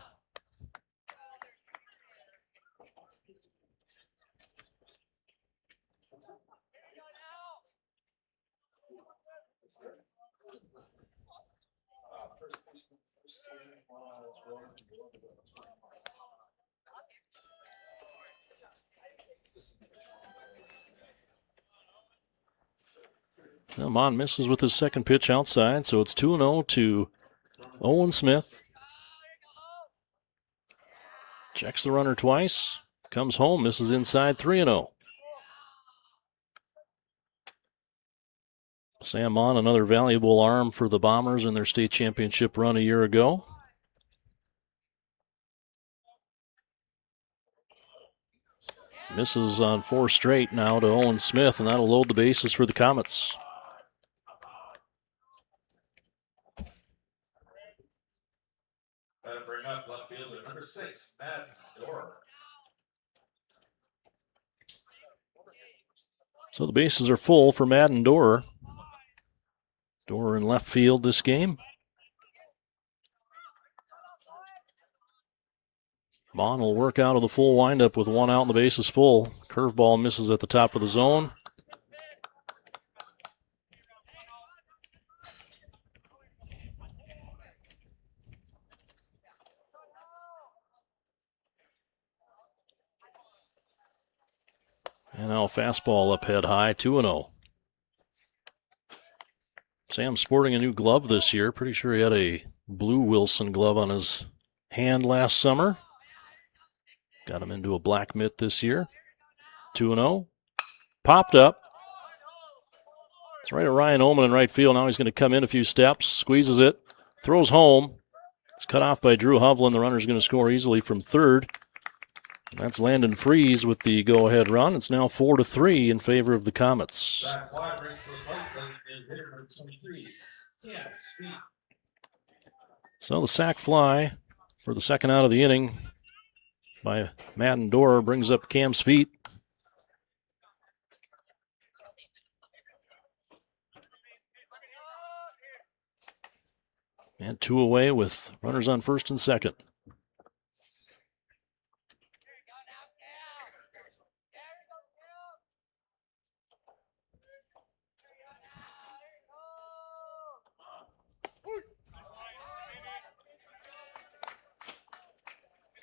Now Mon misses with his second pitch outside, so it's 2-0 to Owen Smith. Checks the runner twice, comes home, misses inside, 3-0. Sam Mon, another valuable arm for the Bombers in their state championship run a year ago. Misses on 4 straight now to Owen Smith, and that'll load the bases for the Comets. That'll bring up left fielder number 6, Matt Dorr. So the bases are full for Madden Dorr. Dorr in left field this game. Mon will work out of the full windup with 1 out and the bases full. Curveball misses at the top of the zone. And now a fastball up head high, 2-0. Sam sporting a new glove this year. Pretty sure he had a blue Wilson glove on his hand last summer. Got him into a black mitt this year. 2-0. Popped up. It's right at Ryan Ullman in right field. Now he's going to come in a few steps, squeezes it, throws home. It's cut off by Drew Hovland. The runner's going to score easily from third. That's Landon Freeze with the go-ahead run. It's now 4-3 in favor of the Comets. That fly brings to the plate, designated hitter number 23, Cam Speed. So the sac fly for the second out of the inning by Madden Dorr brings up Cam's feet. And 2 away with runners on first and second.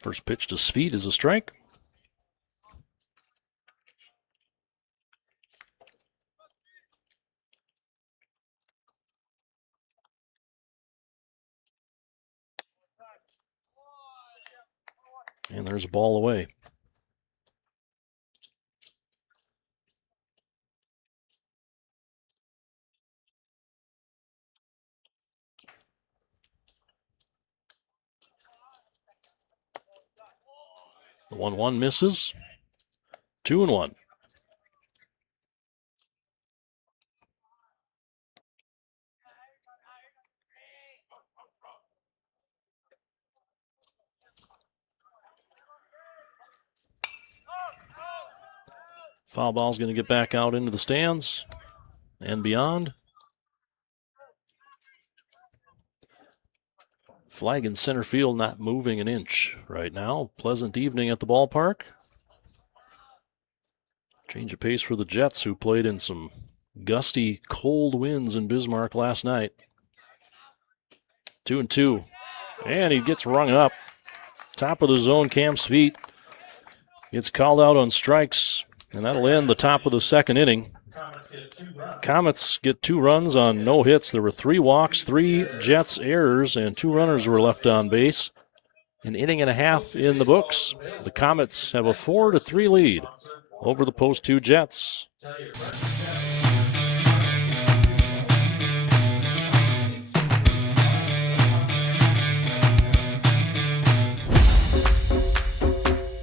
First pitch to Speed is a strike. And there's a ball away. The 1-1 misses. 2-1. Foul ball's going to get back out into the stands and beyond. Flag in center field not moving an inch right now. Pleasant evening at the ballpark. Change of pace for the Jets, who played in some gusty, cold winds in Bismarck last night. 2-2. And he gets rung up. Top of the zone, Cam's feet. Gets called out on strikes, and that'll end the top of the second inning. Comets get 2 runs on no hits. There were 3 walks, 3 Jets errors, and 2 runners were left on base. An inning and a half in the books. The Comets have a 4-3 lead over the Post 2 Jets.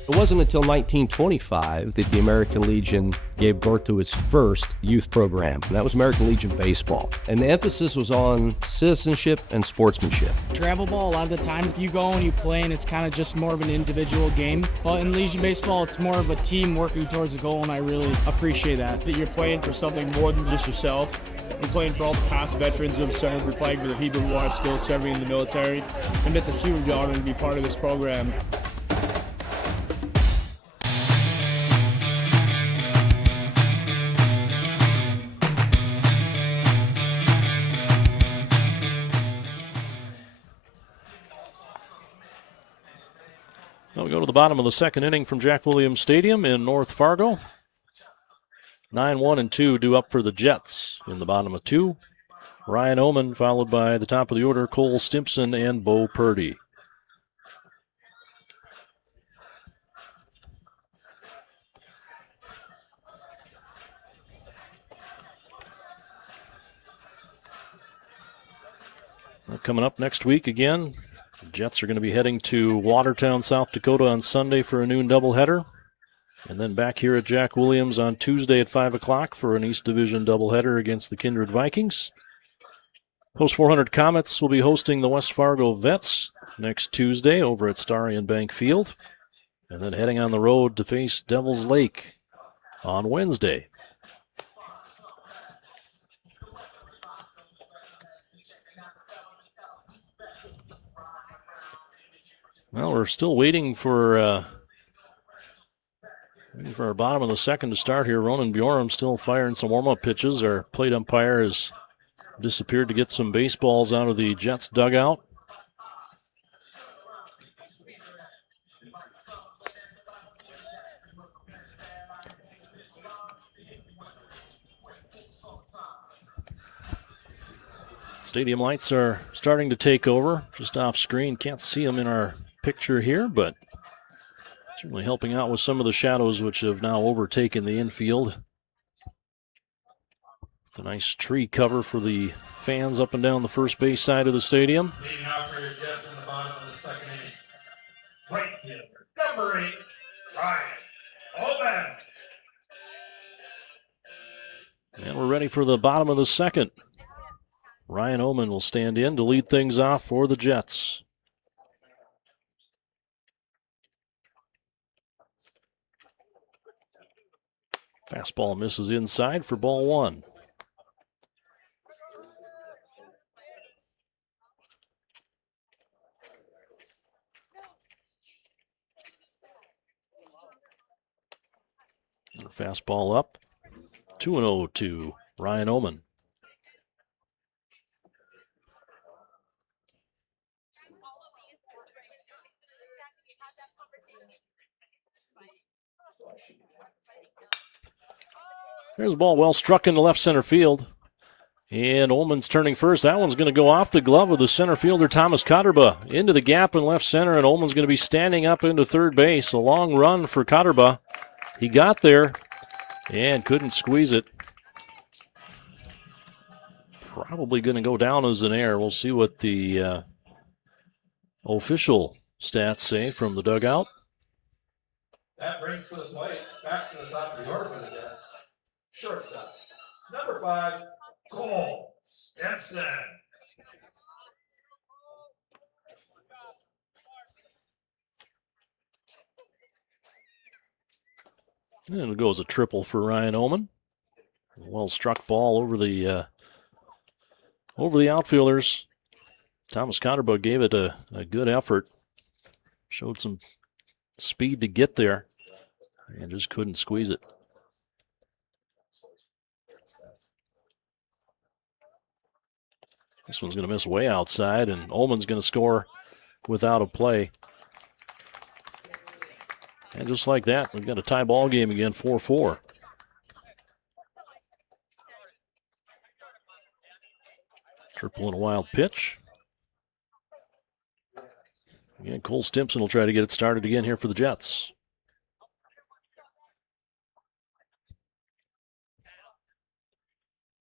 It wasn't until 1925 that the American Legion gave birth to its first youth program, and that was American Legion Baseball. And the emphasis was on citizenship and sportsmanship. Travel ball, a lot of the times you go and you play and it's kind of just more of an individual game. But in Legion Baseball, it's more of a team working towards a goal, and I really appreciate that. That you're playing for something more than just yourself. You're playing for all the past veterans who have served. You're playing for the people who are still serving in the military. And it's a huge honor to be part of this program. Now we go to the bottom of the second inning from Jack Williams Stadium in North Fargo. 9-1 and 2 due up for the Jets in the bottom of 2. Ryan Oman followed by the top of the order, Cole Stimpson and Bo Purdy. Well, coming up next week again, the Jets are going to be heading to Watertown, South Dakota on Sunday for a noon doubleheader. And then back here at Jack Williams on Tuesday at 5 o'clock for an East Division doubleheader against the Kindred Vikings. Post 400 Comets will be hosting the West Fargo Vets next Tuesday over at Starry and Bank Field. And then heading on the road to face Devils Lake on Wednesday. Well, we're still waiting for our bottom of the second to start here. Ronan Bjorn still firing some warm-up pitches. Our plate umpire has disappeared to get some baseballs out of the Jets dugout. Stadium lights are starting to take over just off screen. Can't see them in our picture here, but certainly helping out with some of the shadows which have now overtaken the infield. The nice tree cover for the fans up and down the first base side of the stadium. Leading off for your Jets in the bottom of the second inning. Right fielder, number 8, Ryan Oman. And we're ready for the bottom of the second. Ryan Oman will stand in to lead things off for the Jets. Fastball misses inside for ball 1. Fastball up. 2-0 to Ryan Oman. There's a ball well struck into left center field. And Ullman's turning first. That one's going to go off the glove of the center fielder, Thomas Cotterba, into the gap in left center, and Ullman's going to be standing up into third base. A long run for Cotterba. He got there and couldn't squeeze it. Probably going to go down as an error. We'll see what the official stats say from the dugout. That brings to the plate, back to the top of the order for the Jets. Shortstop, number 5, Cole Stimson. And it'll go as a triple for Ryan Ullman. Well struck ball over the outfielders. Thomas Cotterba gave it a good effort. Showed some speed to get there and just couldn't squeeze it. This one's going to miss way outside, and Ullman's going to score without a play. And just like that, we've got a tie ball game again, 4-4. Triple and a wild pitch. Again, Cole Stimson will try to get it started again here for the Jets.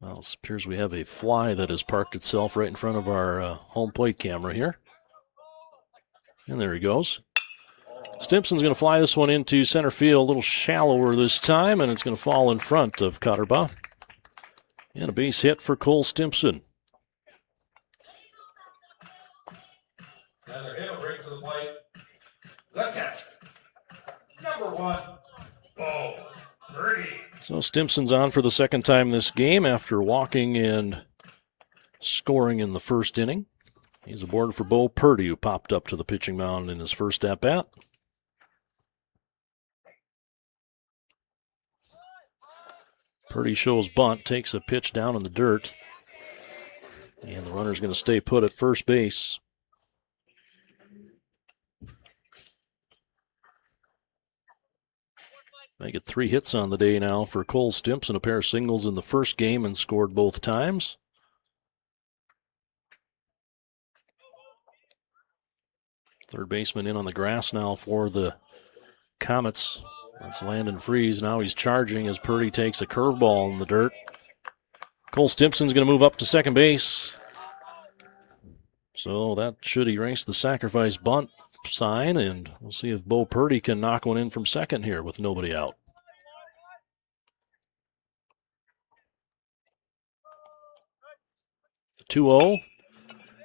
Well, it appears we have a fly that has parked itself right in front of our home plate camera here. And there he goes. Stimson's going to fly this one into center field, a little shallower this time, and it's going to fall in front of Cotterba. And a base hit for Cole Stimson. Another hit will bring to the plate the catcher, number 1, Bo Birdie. So Stimson's on for the second time this game after walking and scoring in the first inning. He's aboard for Bo Purdy, who popped up to the pitching mound in his first at-bat. Purdy shows bunt, takes a pitch down in the dirt. And the runner's going to stay put at first base. Make it 3 hits on the day now for Cole Stimson, a pair of singles in the first game and scored both times. Third baseman in on the grass now for the Comets. That's Landon Freeze. Now he's charging as Purdy takes a curveball in the dirt. Cole Stimson's going to move up to second base. So that should erase the sacrifice bunt sign, and we'll see if Bo Purdy can knock one in from second here with nobody out. The 2-0.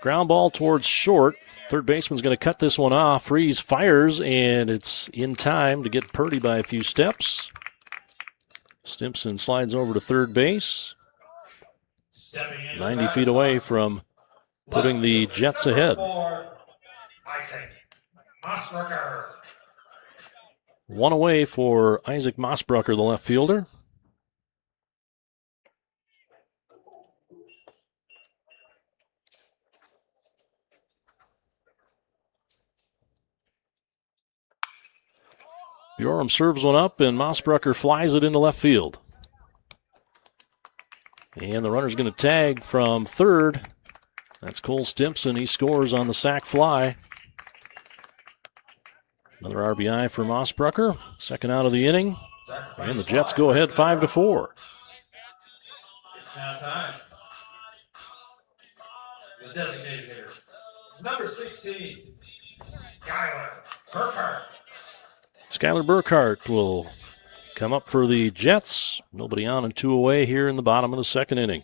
Ground ball towards short. Third baseman's going to cut this one off. Freeze fires, and it's in time to get Purdy by a few steps. Stimson slides over to third base. 90 feet away from putting the Jets ahead. One away for Isaac Mossbrucker, the left fielder. Bjorum serves one up, and Mossbrucker flies it into left field. And the runner's going to tag from third. That's Cole Stimson. He scores on the sac fly. Another RBI for Mossbrucker. Second out of the inning. And the Jets go ahead 5-4. It's now time. The designated hitter, number 16, Skylar Burkhart. Skylar Burkhart will come up for the Jets. Nobody on and 2 away here in the bottom of the second inning.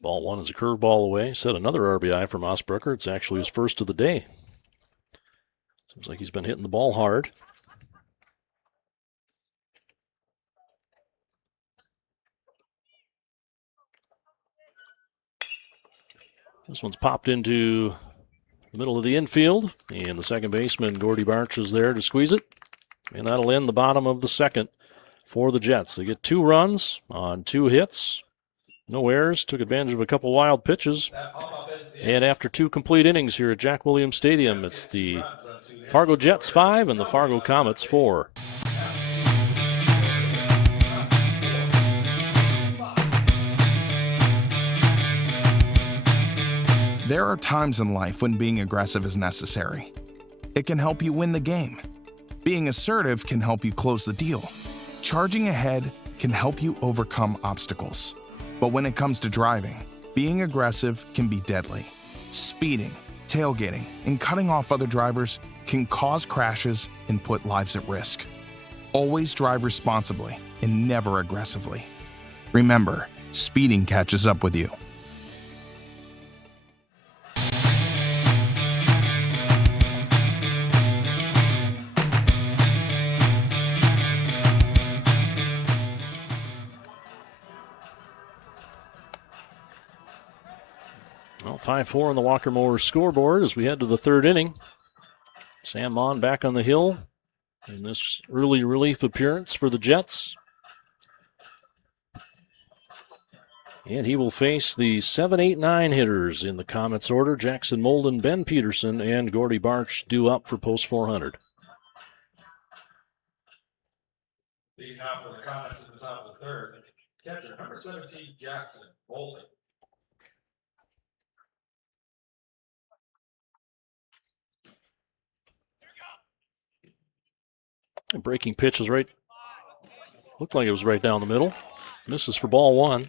Ball one is a curveball away. Set another RBI for Mossbrucker. It's actually his first of the day. Seems like he's been hitting the ball hard. This one's popped into the middle of the infield, and the second baseman, Gordy Barch, is there to squeeze it. And that'll end the bottom of the second for the Jets. They get 2 runs on 2 hits. No errors. Took advantage of a couple wild pitches. That pop-up ends the And after 2 complete innings here at Jack Williams Stadium, it's the Fargo Jets 5 and the Fargo Comets 4. There are times in life when being aggressive is necessary. It can help you win the game. Being assertive can help you close the deal. Charging ahead can help you overcome obstacles. But when it comes to driving, being aggressive can be deadly. Speeding, tailgating, and cutting off other drivers can cause crashes and put lives at risk. Always drive responsibly and never aggressively. Remember, speeding catches up with you. Well, 5-4 on the Walker Mowers scoreboard as we head to the 3rd inning. Sam Mon back on the hill in this early relief appearance for the Jets. And he will face the 7, 8, 9 hitters in the Comets order. Jackson Molden, Ben Peterson, and Gordy Barch due up for post 400. Leading out for the Comets in the top of the 3rd. Catcher number 17, Jackson Bolden. A breaking pitch is right. Looked like it was right down the middle. Misses for ball 1.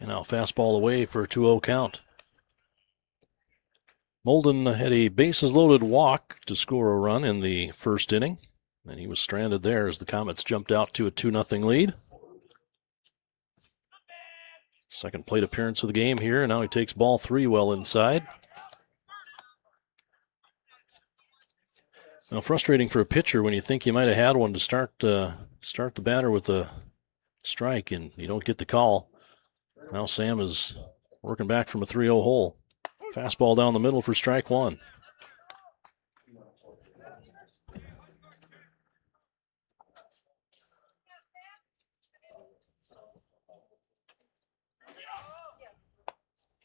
And now fastball away for a 2-0 count. Molden had a bases-loaded walk to score a run in the 1st inning, and he was stranded there as the Comets jumped out to a 2-0 lead. Second plate appearance of the game here, and now he takes ball 3 well inside. Now, frustrating for a pitcher when you think you might have had one to start the batter with a strike, and you don't get the call. Now Sam is working back from a 3-0 hole. Fastball down the middle for strike 1.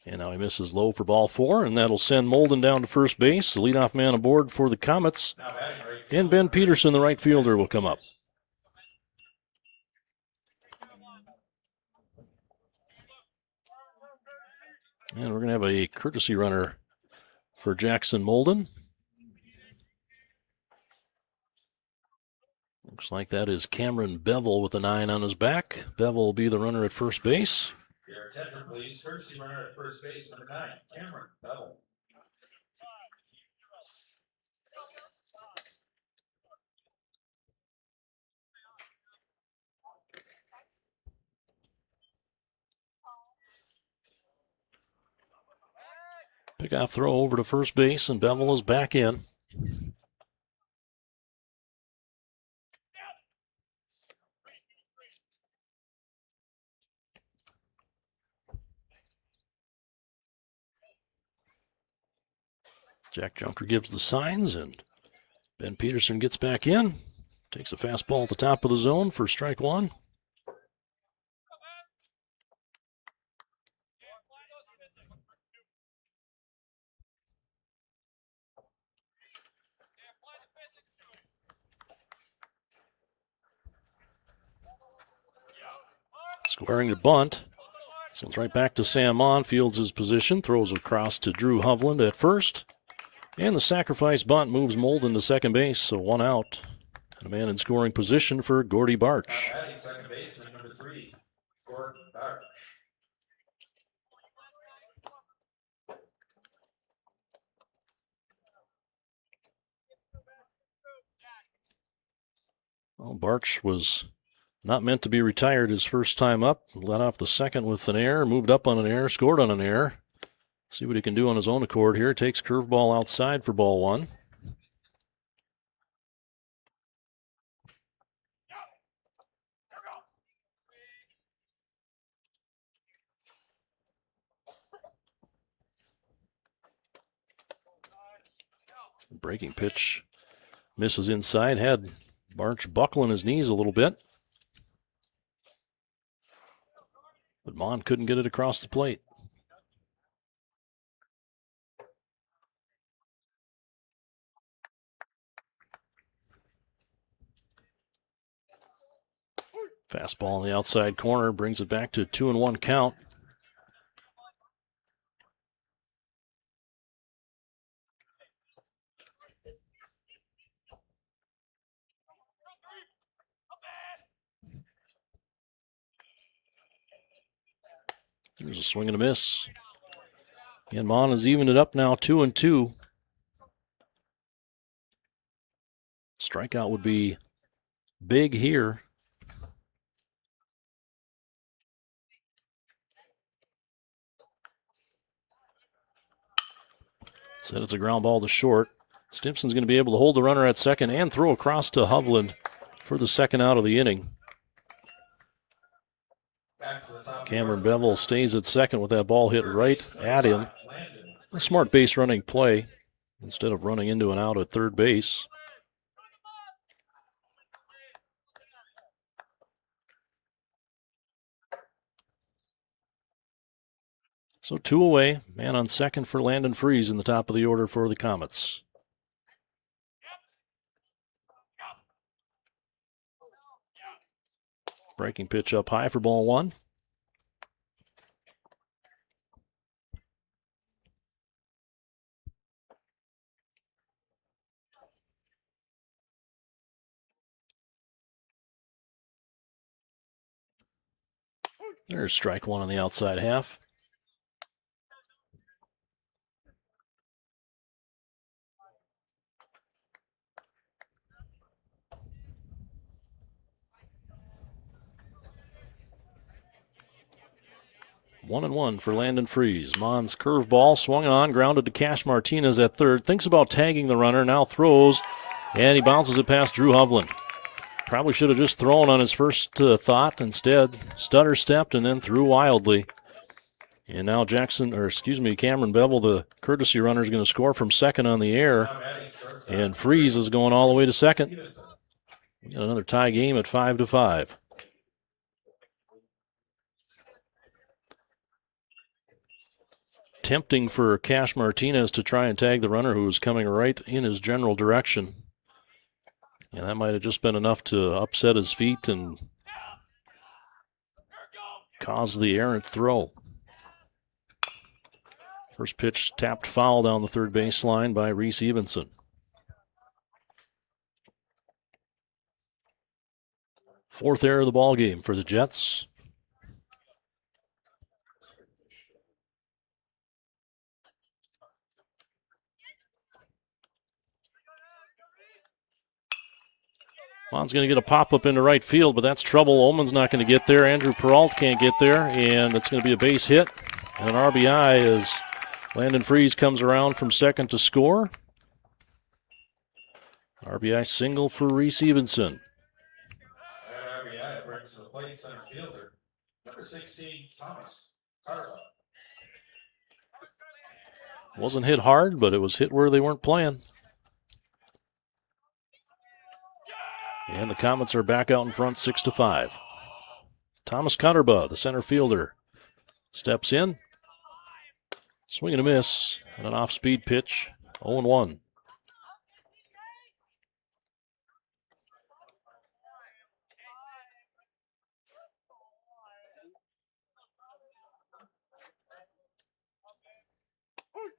And now he misses low for ball 4, and that'll send Molden down to first base. The leadoff man aboard for the Comets. And Ben Peterson, the right fielder, will come up. And we're going to have a courtesy runner for Jackson Molden. Looks like that is Cameron Bevel with a 9 on his back. Bevel will be the runner at first base. Your attention, please. Courtesy runner at first base, number 9, Cameron Bevel. Pickoff throw over to first base, and Bevel is back in. Jack Junker gives the signs, and Ben Peterson gets back in. Takes a fastball at the top of the zone for strike 1. Squaring to bunt. Sends right back to Sam Mon. Fields his position. Throws across to Drew Hovland at first. And the sacrifice bunt moves Molden to second base, so 1 out. And a man in scoring position for Gordy Barch. Second baseman, number 3, Gordon Barch. Well, Barch was not meant to be retired his first time up. Led off the second with an error, moved up on an error, scored on an error. See what he can do on his own accord here. Takes curveball outside for ball 1. Breaking pitch misses inside. Had March buckling his knees a little bit. But Mon couldn't get it across the plate. Fastball in the outside corner brings it back to a 2-1 count. There's a swing and a miss. And Mon has evened it up now, 2-2. Strikeout would be big here. Said it's a ground ball to short. Stimpson's going to be able to hold the runner at second and throw across to Hovland for the second out of the inning. Cameron Bevel stays at second with that ball hit right at him. A smart base running play instead of running into an out at third base. So 2 away. Man on second for Landon Freese in the top of the order for the Comets. Breaking pitch up high for ball 1. There's strike 1 on the outside half. One and one for Landon Freese. Mon's curveball swung on, grounded to Cash Martinez at third. Thinks about tagging the runner, now throws, and he bounces it past Drew Hovland. Probably should have just thrown on his first thought. Instead, stutter stepped and then threw wildly. And now Cameron Bevel, the courtesy runner, is going to score from second on the air. And Freese is going all the way to second. We got another tie game at 5-5. Tempting for Cash Martinez to try and tag the runner who was coming right in his general direction. And that might have just been enough to upset his feet and cause the errant throw. First pitch tapped foul down the third baseline by Reese Evenson. Fourth error of the ball game for the Jets. Mon's going to get a pop-up into right field, but that's trouble. Ullman's not going to get there. Andrew Peralt can't get there, and it's going to be a base hit. And an RBI as Landon Freese comes around from second to score. RBI single for Reese Evenson. That RBI brings to the plate center fielder, number 16, Thomas Carla. Wasn't hit hard, but it was hit where they weren't playing. And the Comets are back out in front, 6-5. Thomas Cutterba, the center fielder, steps in. Swing and a miss, and an off-speed pitch, 0-1.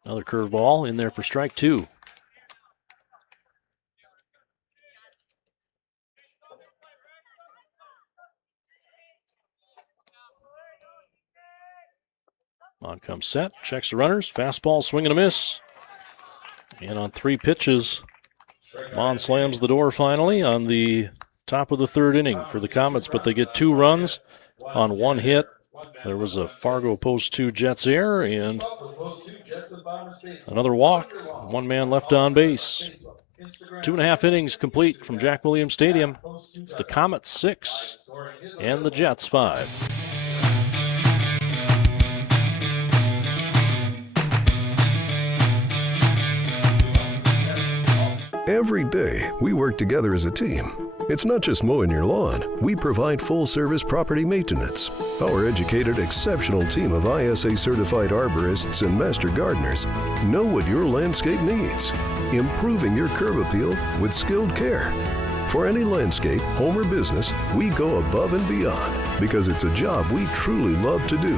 Another curveball in there for strike 2. On comes set, checks the runners, fastball, swing and a miss. And on 3 pitches, Mon slams the door finally on the top of the third inning for the Comets, but they get 2 runs on 1 hit. There was a Fargo Post 2 Jets error and another walk, 1 man left on base. 2.5 innings complete from Jack Williams Stadium. It's the Comets 6 and the Jets 5. Every day, we work together as a team. It's not just mowing your lawn. We provide full-service property maintenance. Our educated, exceptional team of ISA-certified arborists and master gardeners know what your landscape needs, improving your curb appeal with skilled care. For any landscape, home or business, we go above and beyond because it's a job we truly love to do.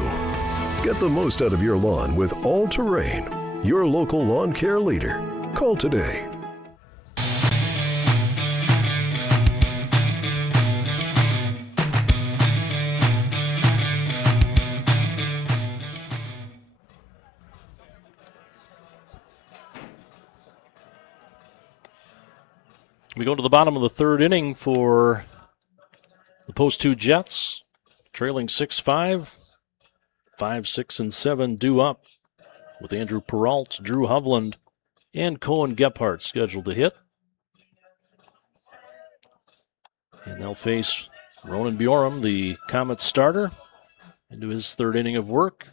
Get the most out of your lawn with All Terrain, your local lawn care leader. Call today. We go to the bottom of the third inning for the post 2 Jets, trailing 6-5. 5, 6, and 7 due up with Andrew Peralt, Drew Hovland, and Cohen Gephardt scheduled to hit. And they'll face Ronan Bjorum, the Comets starter, into his third inning of work.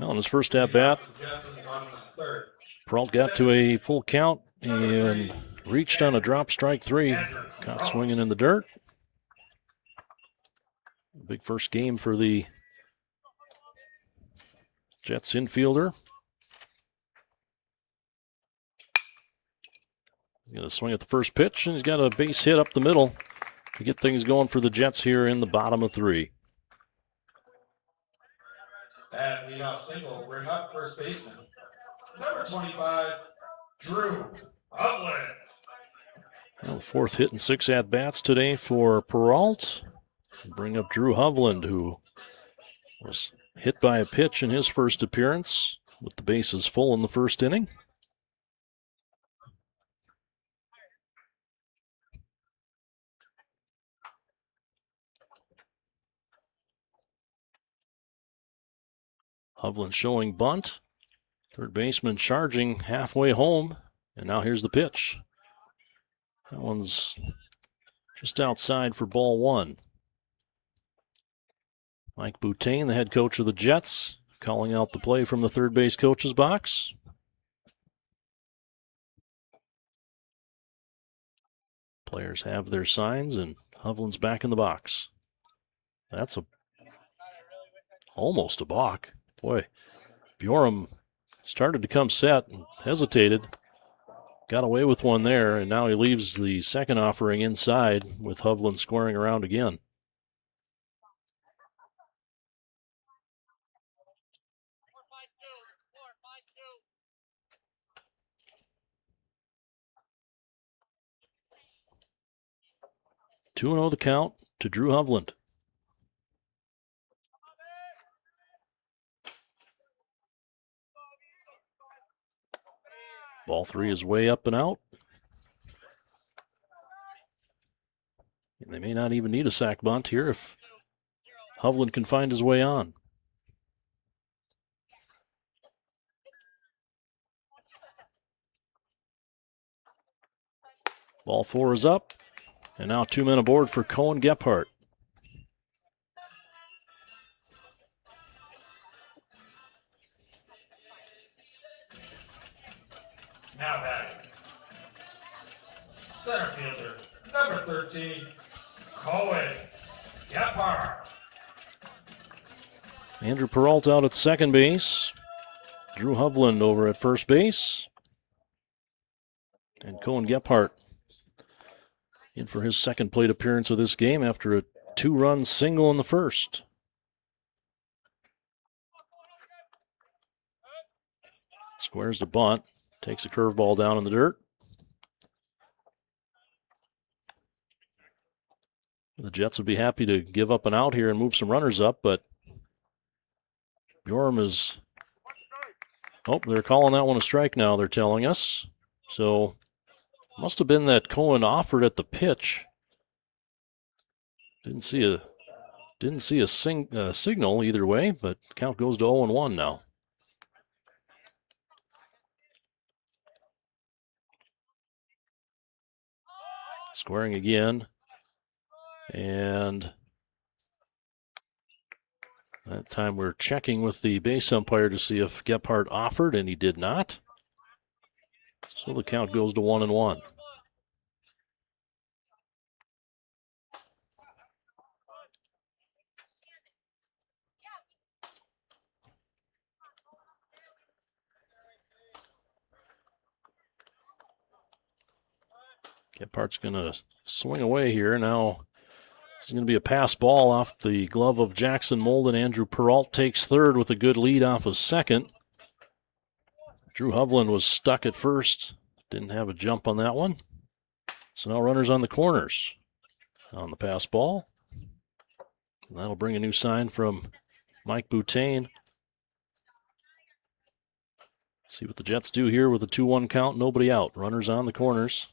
Well, in his first at-bat, Peralt got to a full count and reached on a drop strike 3. Caught swinging in the dirt. Big first game for the Jets infielder. He's going to swing at the first pitch, and he's got a base hit up the middle to get things going for the Jets here in the bottom of 3. That leadoff single will bring up first baseman, number 25, Drew Hovland. Well, the fourth hit and 6 at-bats today for Peralt. Bring up Drew Hovland, who was hit by a pitch in his first appearance with the bases full in the first inning. Hovland showing bunt. Third baseman charging halfway home. And now here's the pitch. That one's just outside for ball 1. Mike Boutain, the head coach of the Jets, calling out the play from the third base coach's box. Players have their signs, and Hovland's back in the box. That's almost a balk. Boy, Bjorum started to come set and hesitated. Got away with one there, and now he leaves the second offering inside with Hovland squaring around again. Two 2-0 the count to Drew Hovland. Ball 3 is way up and out. And they may not even need a sac bunt here if Hovland can find his way on. Ball 4 is up. And now 2 men aboard for Cohen Gephardt. Now batting, center fielder, number 13, Cohen Gephardt. Andrew Peralt out at second base. Drew Hovland over at first base. And Cohen Gephardt in for his second plate appearance of this game after a 2-run single in the first. Squares to bunt. Takes a curveball down in the dirt. The Jets would be happy to give up an out here and move some runners up, but Bjorum is... Oh, they're calling that one a strike now, they're telling us. So, must have been that Cohen offered at the pitch. Didn't see a signal either way, but count goes to 0-1 now. Squaring again. And that time we're checking with the base umpire to see if Gephardt offered, and he did not. So the count goes to 1-1. Gephardt's going to swing away here. Now it's going to be a pass ball off the glove of Jackson Molden. Andrew Peralt takes third with a good lead off of second. Drew Hovland was stuck at first. Didn't have a jump on that one. So now runners on the corners on the pass ball. And that'll bring a new sign from Mike Boutain. See what the Jets do here with a 2-1 count, nobody out. Runners on the corners.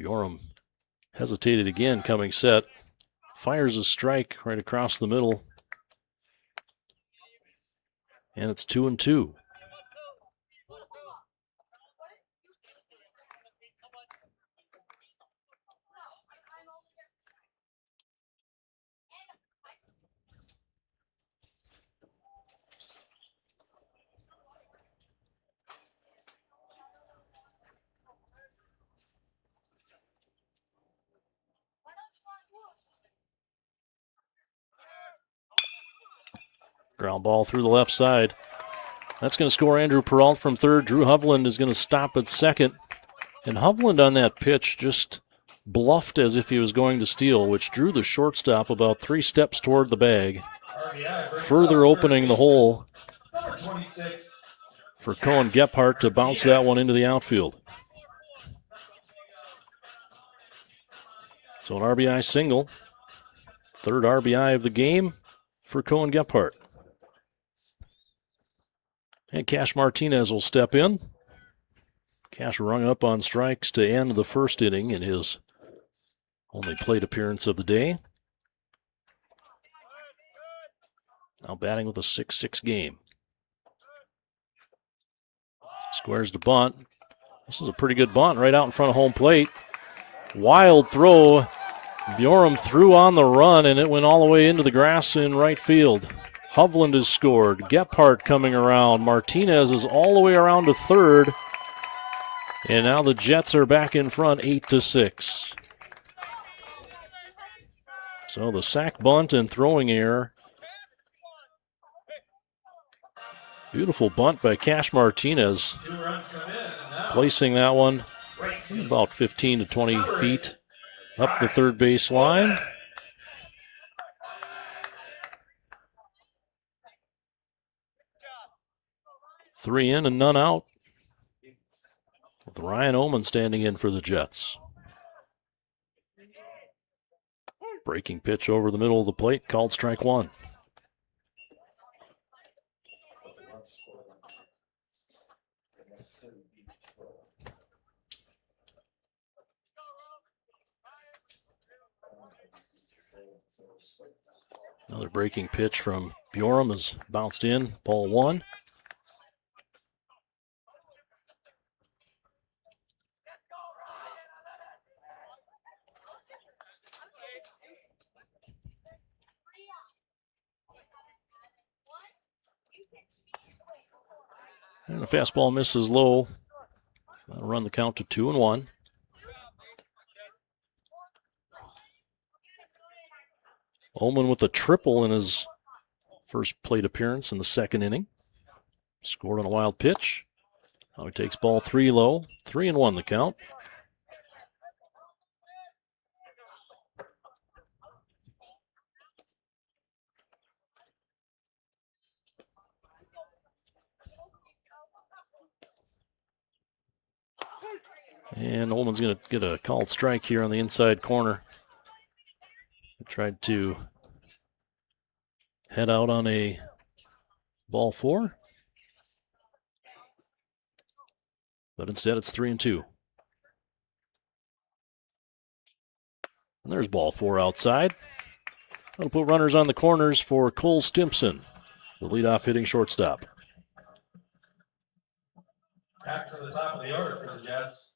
Bjorm hesitated again coming set. Fires a strike right across the middle. And it's 2-2. Ground ball through the left side. That's going to score Andrew Peralt from third. Drew Hovland is going to stop at second. And Hovland on that pitch just bluffed as if he was going to steal, which drew the shortstop about 3 steps toward the bag, further opening the hole for Cohen Gephardt to bounce that one into the outfield. So an RBI single. Third RBI of the game for Cohen Gephardt. And Cash Martinez will step in. Cash rung up on strikes to end the first inning in his only plate appearance of the day. Now batting with a 6-6 game. Squares the bunt. This is a pretty good bunt right out in front of home plate. Wild throw. Bjorm threw on the run, and it went all the way into the grass in right field. Hovland has scored. Gephardt coming around. Martinez is all the way around to third. And now the Jets are back in front 8-6. So the sack bunt and throwing error. Beautiful bunt by Cash Martinez. Placing that one about 15 to 20 feet up the third base line. Three in and none out. With Ryan Oman standing in for the Jets. Breaking pitch over the middle of the plate, called strike one. Another breaking pitch from Bjorm is bounced in, ball one. And the fastball misses low. That'll run the count to 2-1. Oman with a triple in his first plate appearance in the second inning. Scored on a wild pitch. Now he takes ball 3 low. 3-1 the count. And Ullman's going to get a called strike here on the inside corner. He tried to head out on a ball 4. But instead it's 3-2. And there's ball 4 outside. That'll put runners on the corners for Cole Stimson. the leadoff hitting shortstop. Back to the top of the order for the Jets.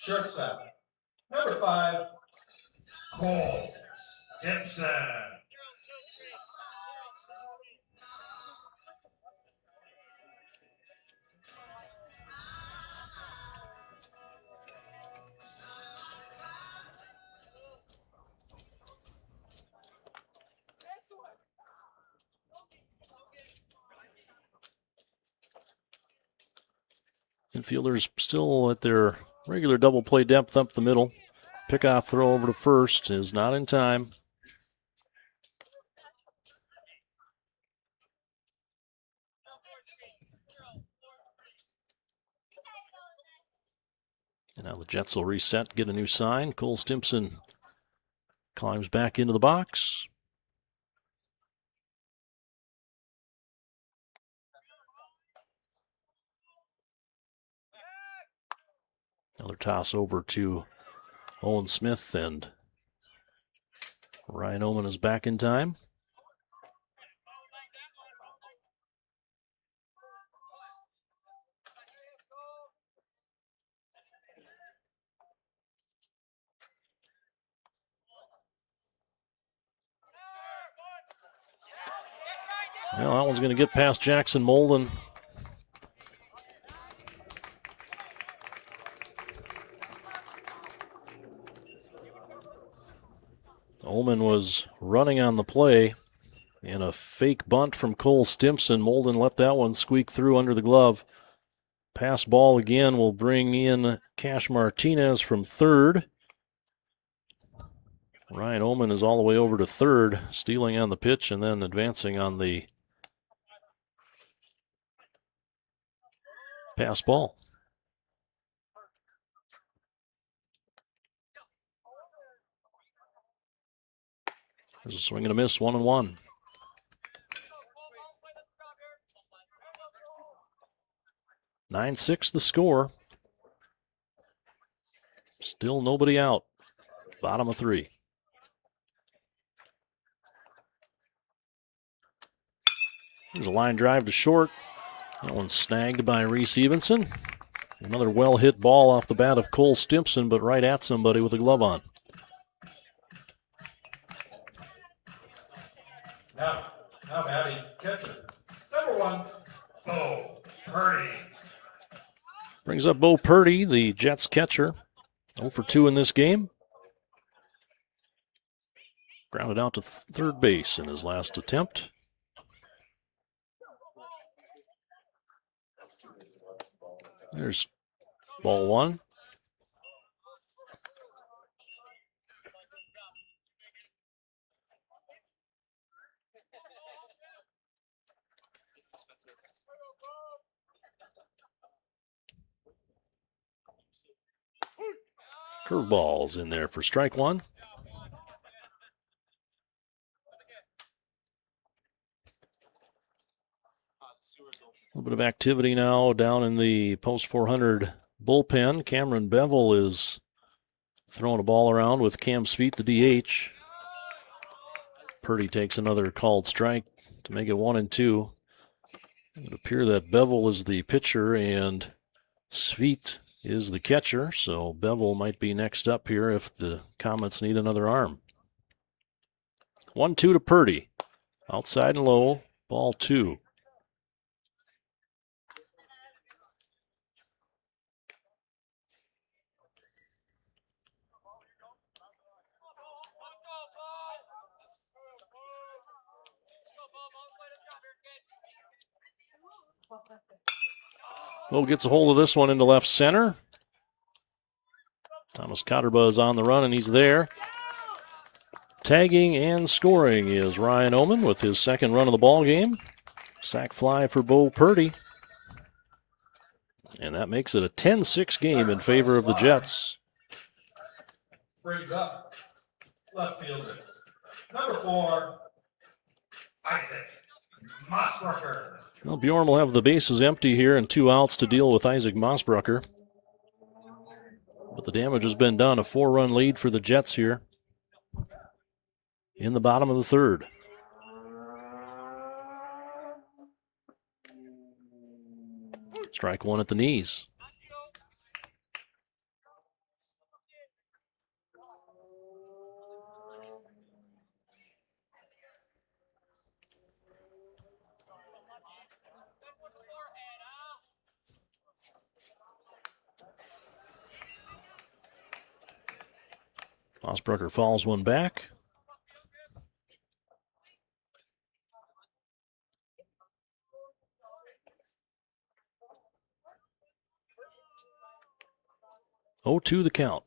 Shortstop, number 5, Cole Stimson. Infielders still at their regular double play depth up the middle. Pickoff throw over to first is not in time. And now the Jets will reset, get a new sign. Cole Stimson climbs back into the box. Another toss over to Owen Smith, and Ryan Oman is back in time. Well, that one's going to get past Jackson Molden. Oman was running on the play, and a fake bunt from Cole Stimson. Molden let that one squeak through under the glove. Pass ball again will bring in Cash Martinez from third. Ryan Oman is all the way over to third, stealing on the pitch and then advancing on the pass ball. There's a swing and a miss, 1-1. (9-6) the score. Still nobody out. Bottom of 3. There's a line drive to short. That one's snagged by Reese Evenson. Another well-hit ball off the bat of Cole Stimson, but right at somebody with a glove on. Now batting catcher, number 1, Bo Purdy. Brings up Bo Purdy, the Jets catcher. 0 for 2 in this game. Grounded out to third base in his last attempt. There's ball 1. Curveball's in there for strike 1. A little bit of activity now down in the post 400 bullpen. Cameron Bevel is throwing a ball around with Cam Sweet, the DH. Purdy takes another called strike to make it 1-2. It would appear that Bevel is the pitcher and Sweet is the catcher, so Bevel might be next up here if the Comets need another arm. 1-2 to Purdy. Outside and low, ball 2. Lowe gets a hold of this one into left center. Thomas Cotterba is on the run, and he's there. Tagging and scoring is Ryan Oman with his second run of the ball game. Sac fly for Bo Purdy. And that makes it a 10-6 game in favor of the Jets. Brings up left fielder, number 4, Isaac Mossbrucker. Well, Bjorn will have the bases empty here and 2 outs to deal with Isaac Mossbrucker. But the damage has been done. A 4-run lead for the Jets here in the bottom of the 3rd. Strike one at the knees. Mossbrucker fouls one back. Oh, 2 the count.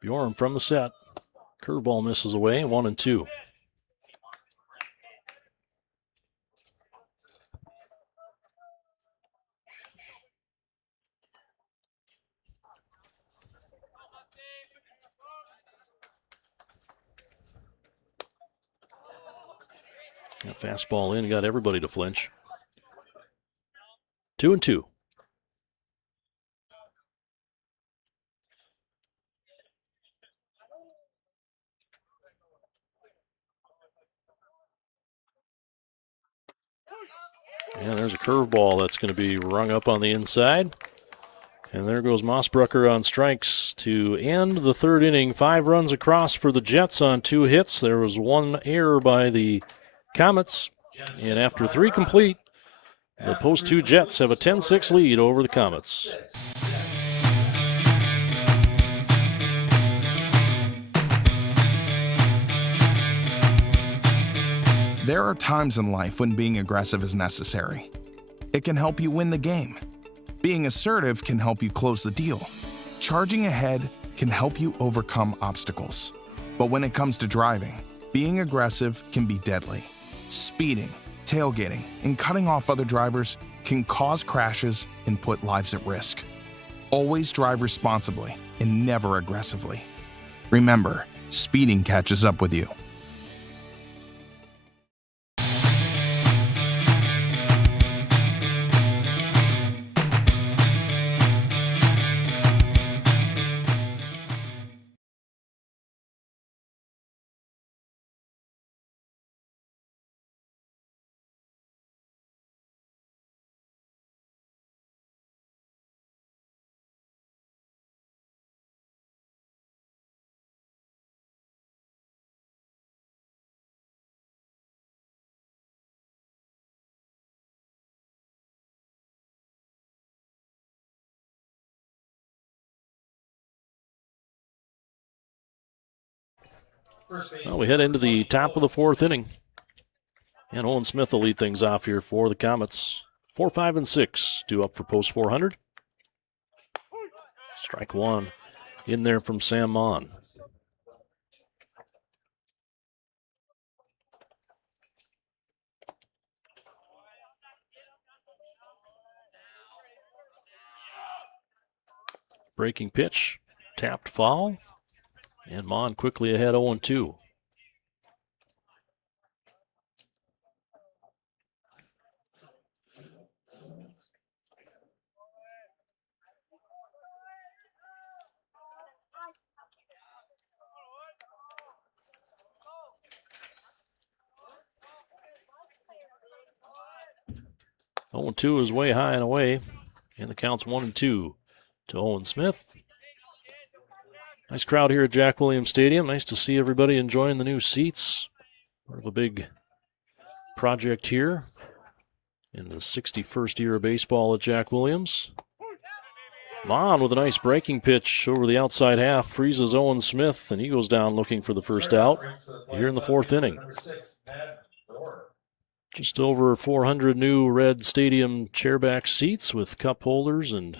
Bjorn from the set. Curveball misses away, 1-2. That fastball in got everybody to flinch. 2-2. And there's a curveball that's going to be rung up on the inside. And there goes Mossbrucker on strikes to end the third inning. 5 runs across for the Jets on 2 hits. There was 1 error by the Comets. And after 3 complete, the post 2 Jets have a 10-6 lead over the Comets. There are times in life when being aggressive is necessary. It can help you win the game. Being assertive can help you close the deal. Charging ahead can help you overcome obstacles. But when it comes to driving, being aggressive can be deadly. Speeding, tailgating, and cutting off other drivers can cause crashes and put lives at risk. Always drive responsibly and never aggressively. Remember, speeding catches up with you. Well, we head into the top of the 4th inning. And Owen Smith will lead things off here for the Comets. 4, 5, and 6, 2 up for post 400. Strike 1 in there from Sam Mon. Breaking pitch, tapped foul. And Mon quickly ahead 0-2. Oh, 2 is way high and away. And the count's 1-2 to Owen Smith. Nice crowd here at Jack Williams Stadium. Nice to see everybody enjoying the new seats. Part of a big project here in the 61st year of baseball at Jack Williams. Mon with a nice breaking pitch over the outside half, freezes Owen Smith, and he goes down looking for the first out here in the 4th inning. Just over 400 new red stadium chairback seats with cup holders and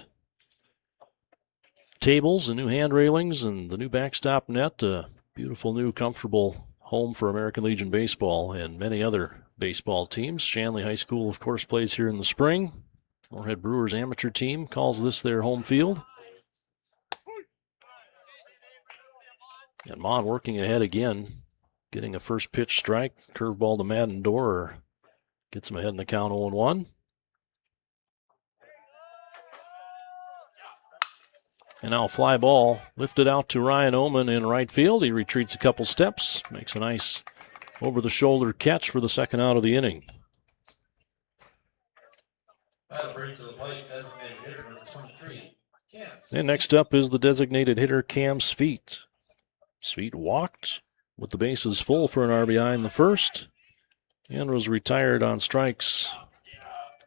tables and new hand railings and the new backstop net. A beautiful new comfortable home for American Legion Baseball and many other baseball teams. Shanley High School, of course, plays here in the spring. Moorhead Brewers amateur team calls this their home field. And Mon working ahead again, getting a first pitch strike. Curveball to Madden Dorer gets him ahead in the count 0-1. And now a fly ball lifted out to Ryan Oman in right field. He retreats a couple steps, makes a nice over-the-shoulder catch for the second out of the inning. That'll bring to the plate designated hitter number 23, Comets. And next up is the designated hitter, Cam Sweet. Sweet walked with the bases full for an RBI in the first and was retired on strikes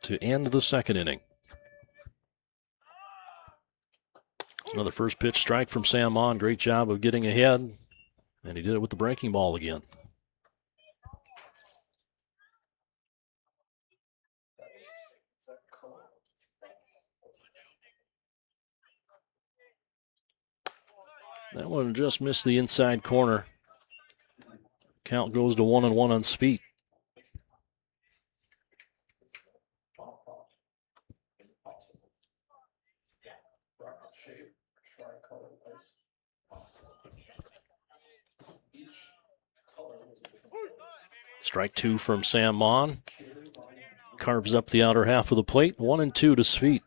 to end the second inning. Another first pitch strike from Sam Mon. Great job of getting ahead, and he did it with the breaking ball again. That one just missed the inside corner. Count goes to 1-1 on Sweet. Strike two from Sam Mon. Carves up the outer half of the plate. 1-2 to Sweet.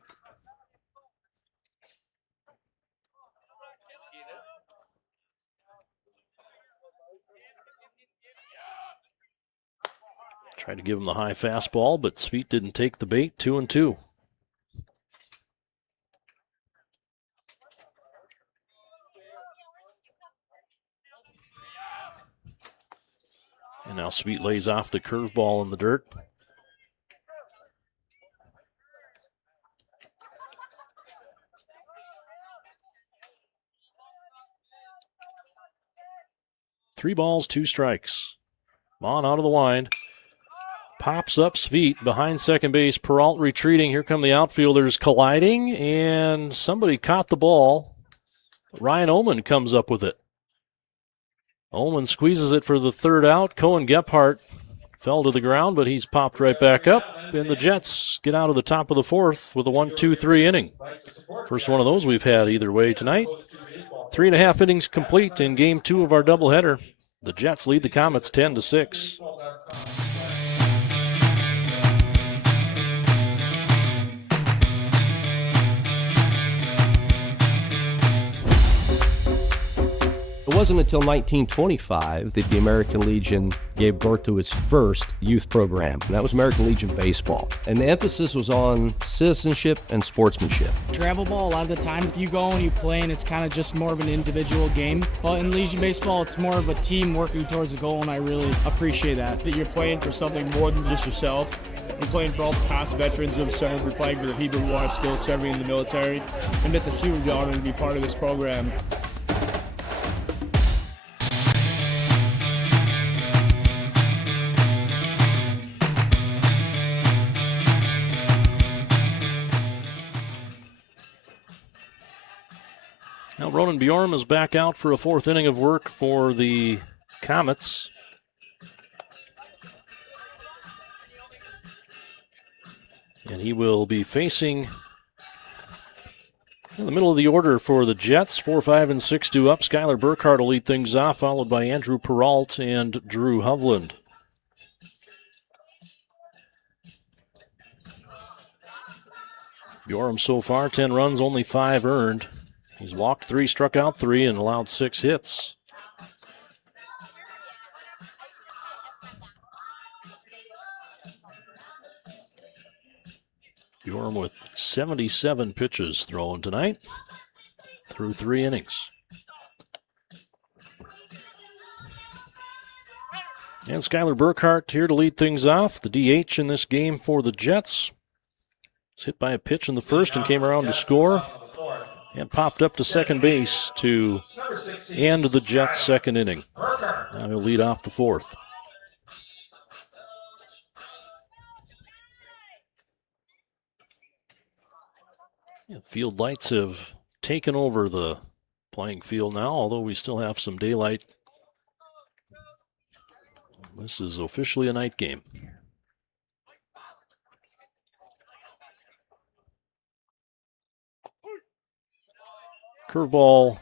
Tried to give him the high fastball, but Sweet didn't take the bait. 2-2. And now Sweet lays off the curveball in the dirt. Three balls, two strikes. Mon out of the wind. Pops up Sweet behind second base. Peralt retreating. Here come the outfielders colliding, and somebody caught the ball. Ryan Ullman comes up with it. Ullman squeezes it for the third out. Cohen Gephardt fell to the ground, but he's popped right back up, and the Jets get out of the top of the fourth with a 1-2-3 inning. First one of those we've had either way tonight. 3.5 innings complete in game two of our doubleheader. The Jets lead the Comets 10-6. It wasn't until 1925 that the American Legion gave birth to its first youth program, and that was American Legion Baseball. And the emphasis was on citizenship and sportsmanship. Travel ball, a lot of the times you go and you play and it's kind of just more of an individual game. But in Legion Baseball, it's more of a team working towards a goal, and I really appreciate that. That you're playing for something more than just yourself. You're playing for all the past veterans who have served. You're playing for the people who are still serving in the military. And it's a huge honor to be part of this program. Now Ronan Bjorm is back out for a fourth inning of work for the Comets. And he will be facing in the middle of the order for the Jets. 4, 5, and 6 due up. Skylar Burkhart will lead things off, followed by Andrew Peralt and Drew Hovland. Bjorm so far, 10 runs, only 5 earned. He's walked 3, struck out 3, and allowed 6 hits. Bjorm with 77 pitches thrown tonight through 3 innings. And Skylar Burkhart here to lead things off. The DH in this game for the Jets. Was hit by a pitch in the first and came around to score. And popped up to second base to end the Jets' second inning. Now he'll lead off the fourth. Yeah, field lights have taken over the playing field now, although we still have some daylight. This is officially a night game. Curveball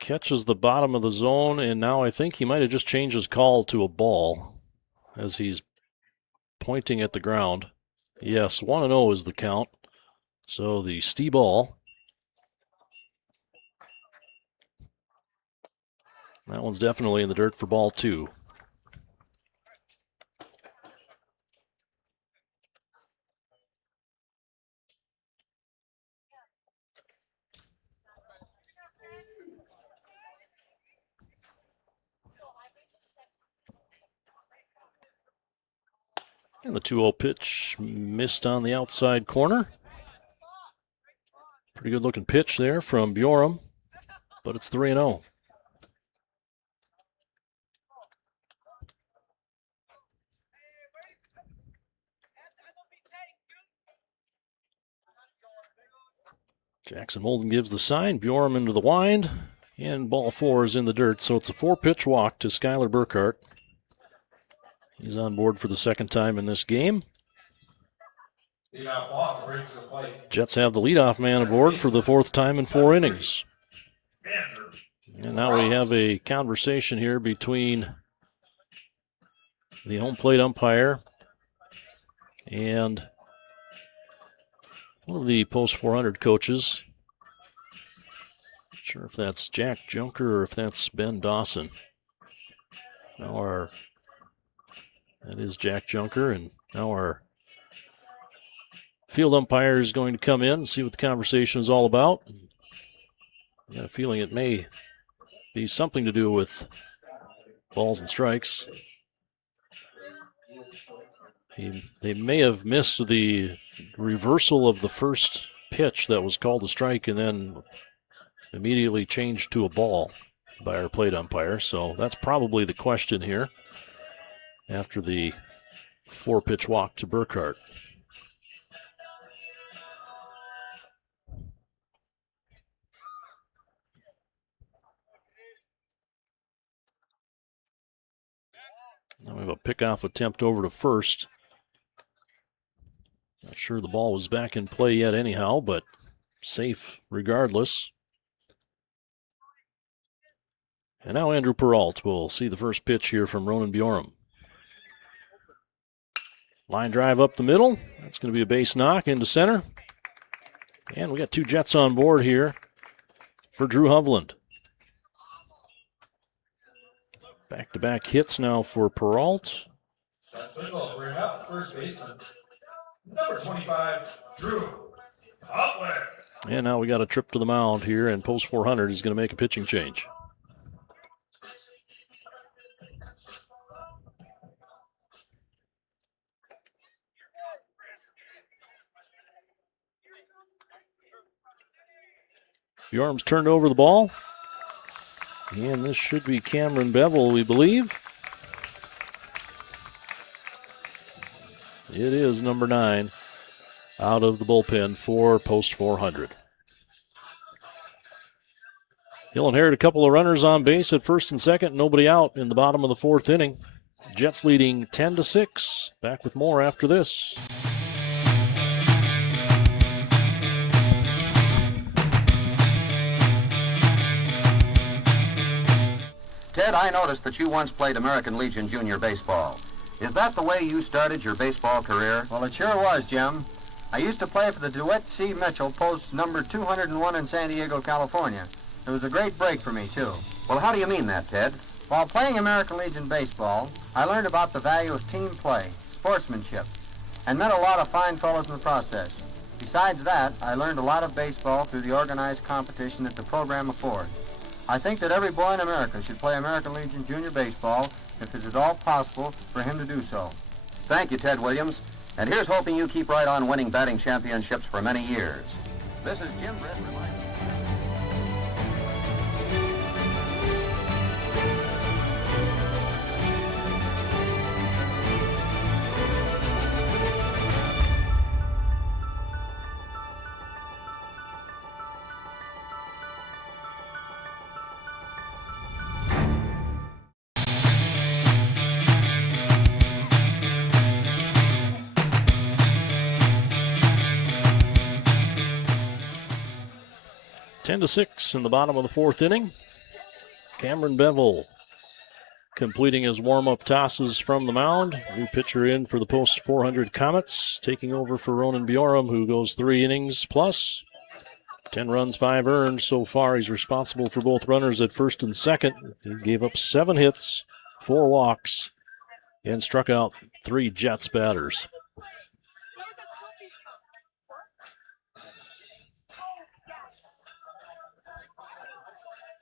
catches the bottom of the zone, and now I think he might have just changed his call to a ball as he's pointing at the ground. Yes, 1-0 is the count. So the Steve ball. That one's definitely in the dirt for ball 2. And the 2-0 pitch missed on the outside corner. Pretty good looking pitch there from Bjorum, but it's 3-0. Jackson Molden gives the sign. Bjorum into the wind, and ball 4 is in the dirt. So it's a 4-pitch walk to Skylar Burkhart. He's on board for the second time in this game. Leadoff walk brings to the plate. Jets have the leadoff man aboard for the 4th time in 4 innings. And now we have a conversation here between the home plate umpire and one of the post 400 coaches. Not sure if that's Jack Junker or if that's Ben Dawson. That is Jack Junker, and now our field umpire is going to come in and see what the conversation is all about. I got a feeling it may be something to do with balls and strikes. They may have missed the reversal of the first pitch that was called a strike and then immediately changed to a ball by our plate umpire. So that's probably the question here after the 4-pitch walk to Burkhart. Now we have a pickoff attempt over to first. Not sure the ball was back in play yet anyhow, but safe regardless. And now Andrew Peralt will see the first pitch here from Ronan Bjorum. Line drive up the middle. That's going to be a base knock into center. And we got 2 Jets on board here for Drew Hovland. Back-to-back hits now for Peralt. That signal will bring up first baseman. Number 25, Drew Hovland. And now we got a trip to the mound here, and post 400 is going to make a pitching change. Bjorm's turned over the ball. And this should be Cameron Bevel, we believe. It is number 9 out of the bullpen for post 400. He'll inherit a couple of runners on base at first and second, nobody out in the bottom of the 4th inning. Jets leading 10-6. Back with more after this. Ted, I noticed that you once played American Legion Junior Baseball. Is that the way you started your baseball career? Well, it sure was, Jim. I used to play for the DeWitt C. Mitchell, post number 201 in San Diego, California. It was a great break for me, too. Well, how do you mean that, Ted? While playing American Legion baseball, I learned about the value of team play, sportsmanship, and met a lot of fine fellows in the process. Besides that, I learned a lot of baseball through the organized competition that the program affords. I think that every boy in America should play American Legion Junior Baseball if it is at all possible for him to do so. Thank you, Ted Williams. And here's hoping you keep right on winning batting championships for many years. This is Jim Britt reminding you. Ten to 6 in the bottom of the 4th inning. Cameron Bevel completing his warm-up tosses from the mound. New pitcher in for the post 400 Comets, taking over for Ronan Bjorum, who goes 3 innings plus. 10 runs, 5 earned so far. He's responsible for both runners at first and second. He gave up 7 hits, 4 walks, and struck out 3 Jets batters.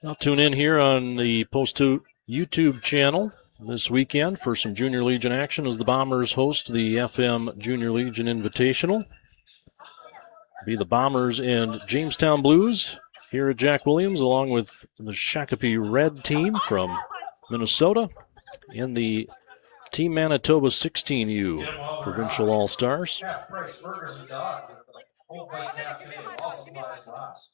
Now tune in here on the Post 2 YouTube channel this weekend for some Junior Legion action as the Bombers host the FM Junior Legion Invitational. Be the Bombers and Jamestown Blues here at Jack Williams, along with the Shakopee Red team from Minnesota and the Team Manitoba 16U Provincial All-Stars. Half price burgers and dogs at the Whole Bite Cafe. All supplies last.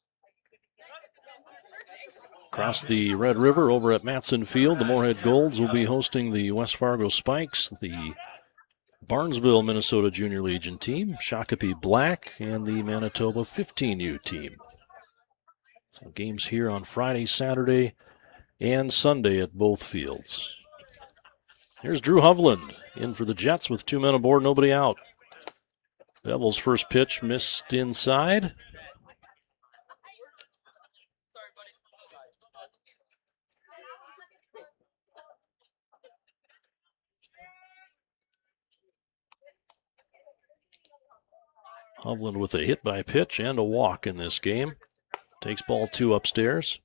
Across the Red River over at Matson Field, the Moorhead Golds will be hosting the West Fargo Spikes, the Barnesville, Minnesota Junior Legion team, Shakopee Black, and the Manitoba 15U team. So games here on Friday, Saturday, and Sunday at both fields. Here's Drew Hovland in for the Jets with 2 men aboard, nobody out. Bevel's first pitch missed inside. Hovland with a hit by pitch and a walk in this game. Takes ball 2 upstairs.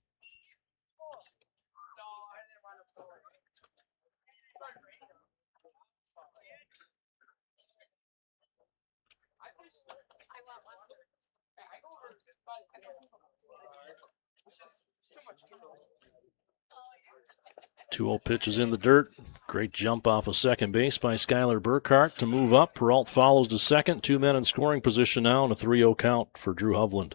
Two 2-0 pitch is in the dirt. Great jump off of second base by Skylar Burkhart to move up. Peralt follows to second. 2 men in scoring position now, and a 3-0 count for Drew Hovland.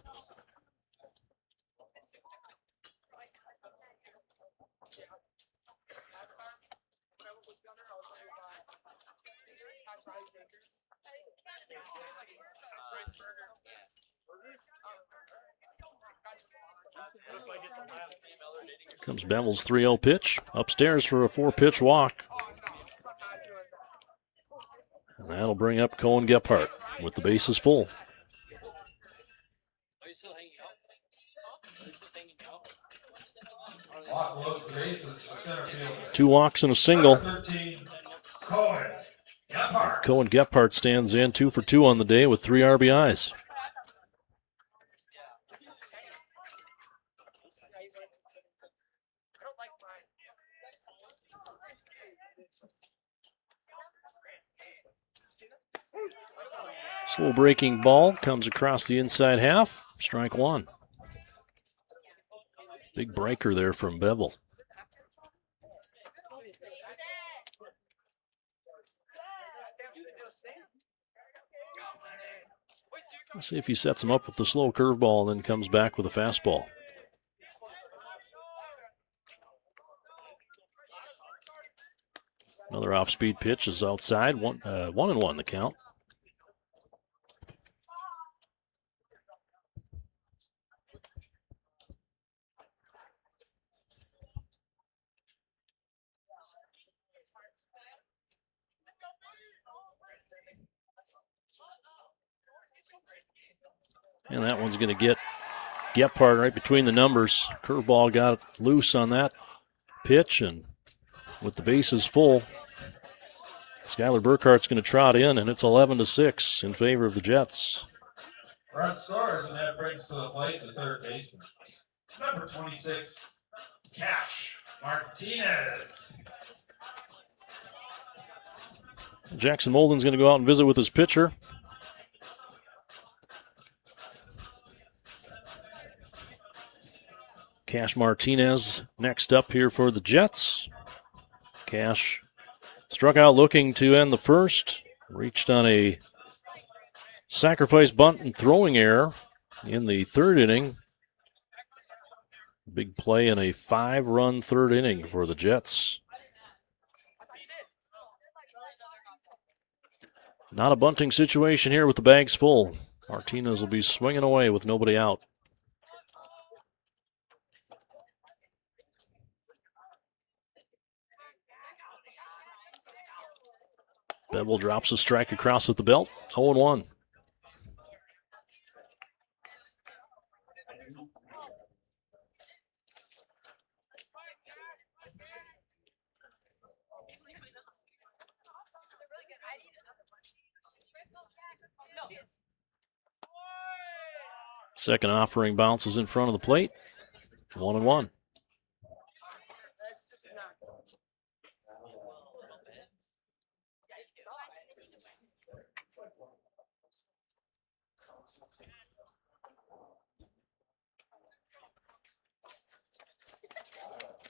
Comes Bevel's 3-0 pitch. Upstairs for a 4-pitch walk. And that'll bring up Cohen Gephardt with the bases full. Walk loads the bases for center field. 2 walks and a single. Number 13, Cohen Gephardt. Cohen Gephardt stands in 2 for 2 on the day with 3 RBIs. Slow breaking ball comes across the inside half. Strike 1. Big breaker there from Bevel. Let's see if he sets him up with the slow curveball and then comes back with a fastball. Another off-speed pitch is outside. 1-1 the count. And that one's going to get Gephardt right between the numbers. Curveball got loose on that pitch, and with the bases full, Skylar Burkhart's going to trot in, and it's 11-6 in favor of the Jets. Run scores, and that brings to the plate the third baseman. Number 26, Cash Martinez. Jackson Molden's going to go out and visit with his pitcher. Cash Martinez next up here for the Jets. Cash struck out looking to end the first. Reached on a sacrifice bunt and throwing error in the third inning. Big play in a 5-run third inning for the Jets. Not a bunting situation here with the bags full. Martinez will be swinging away with nobody out. Bevel drops a strike across at the belt. 0-1. Second offering bounces in front of the plate. 1-1.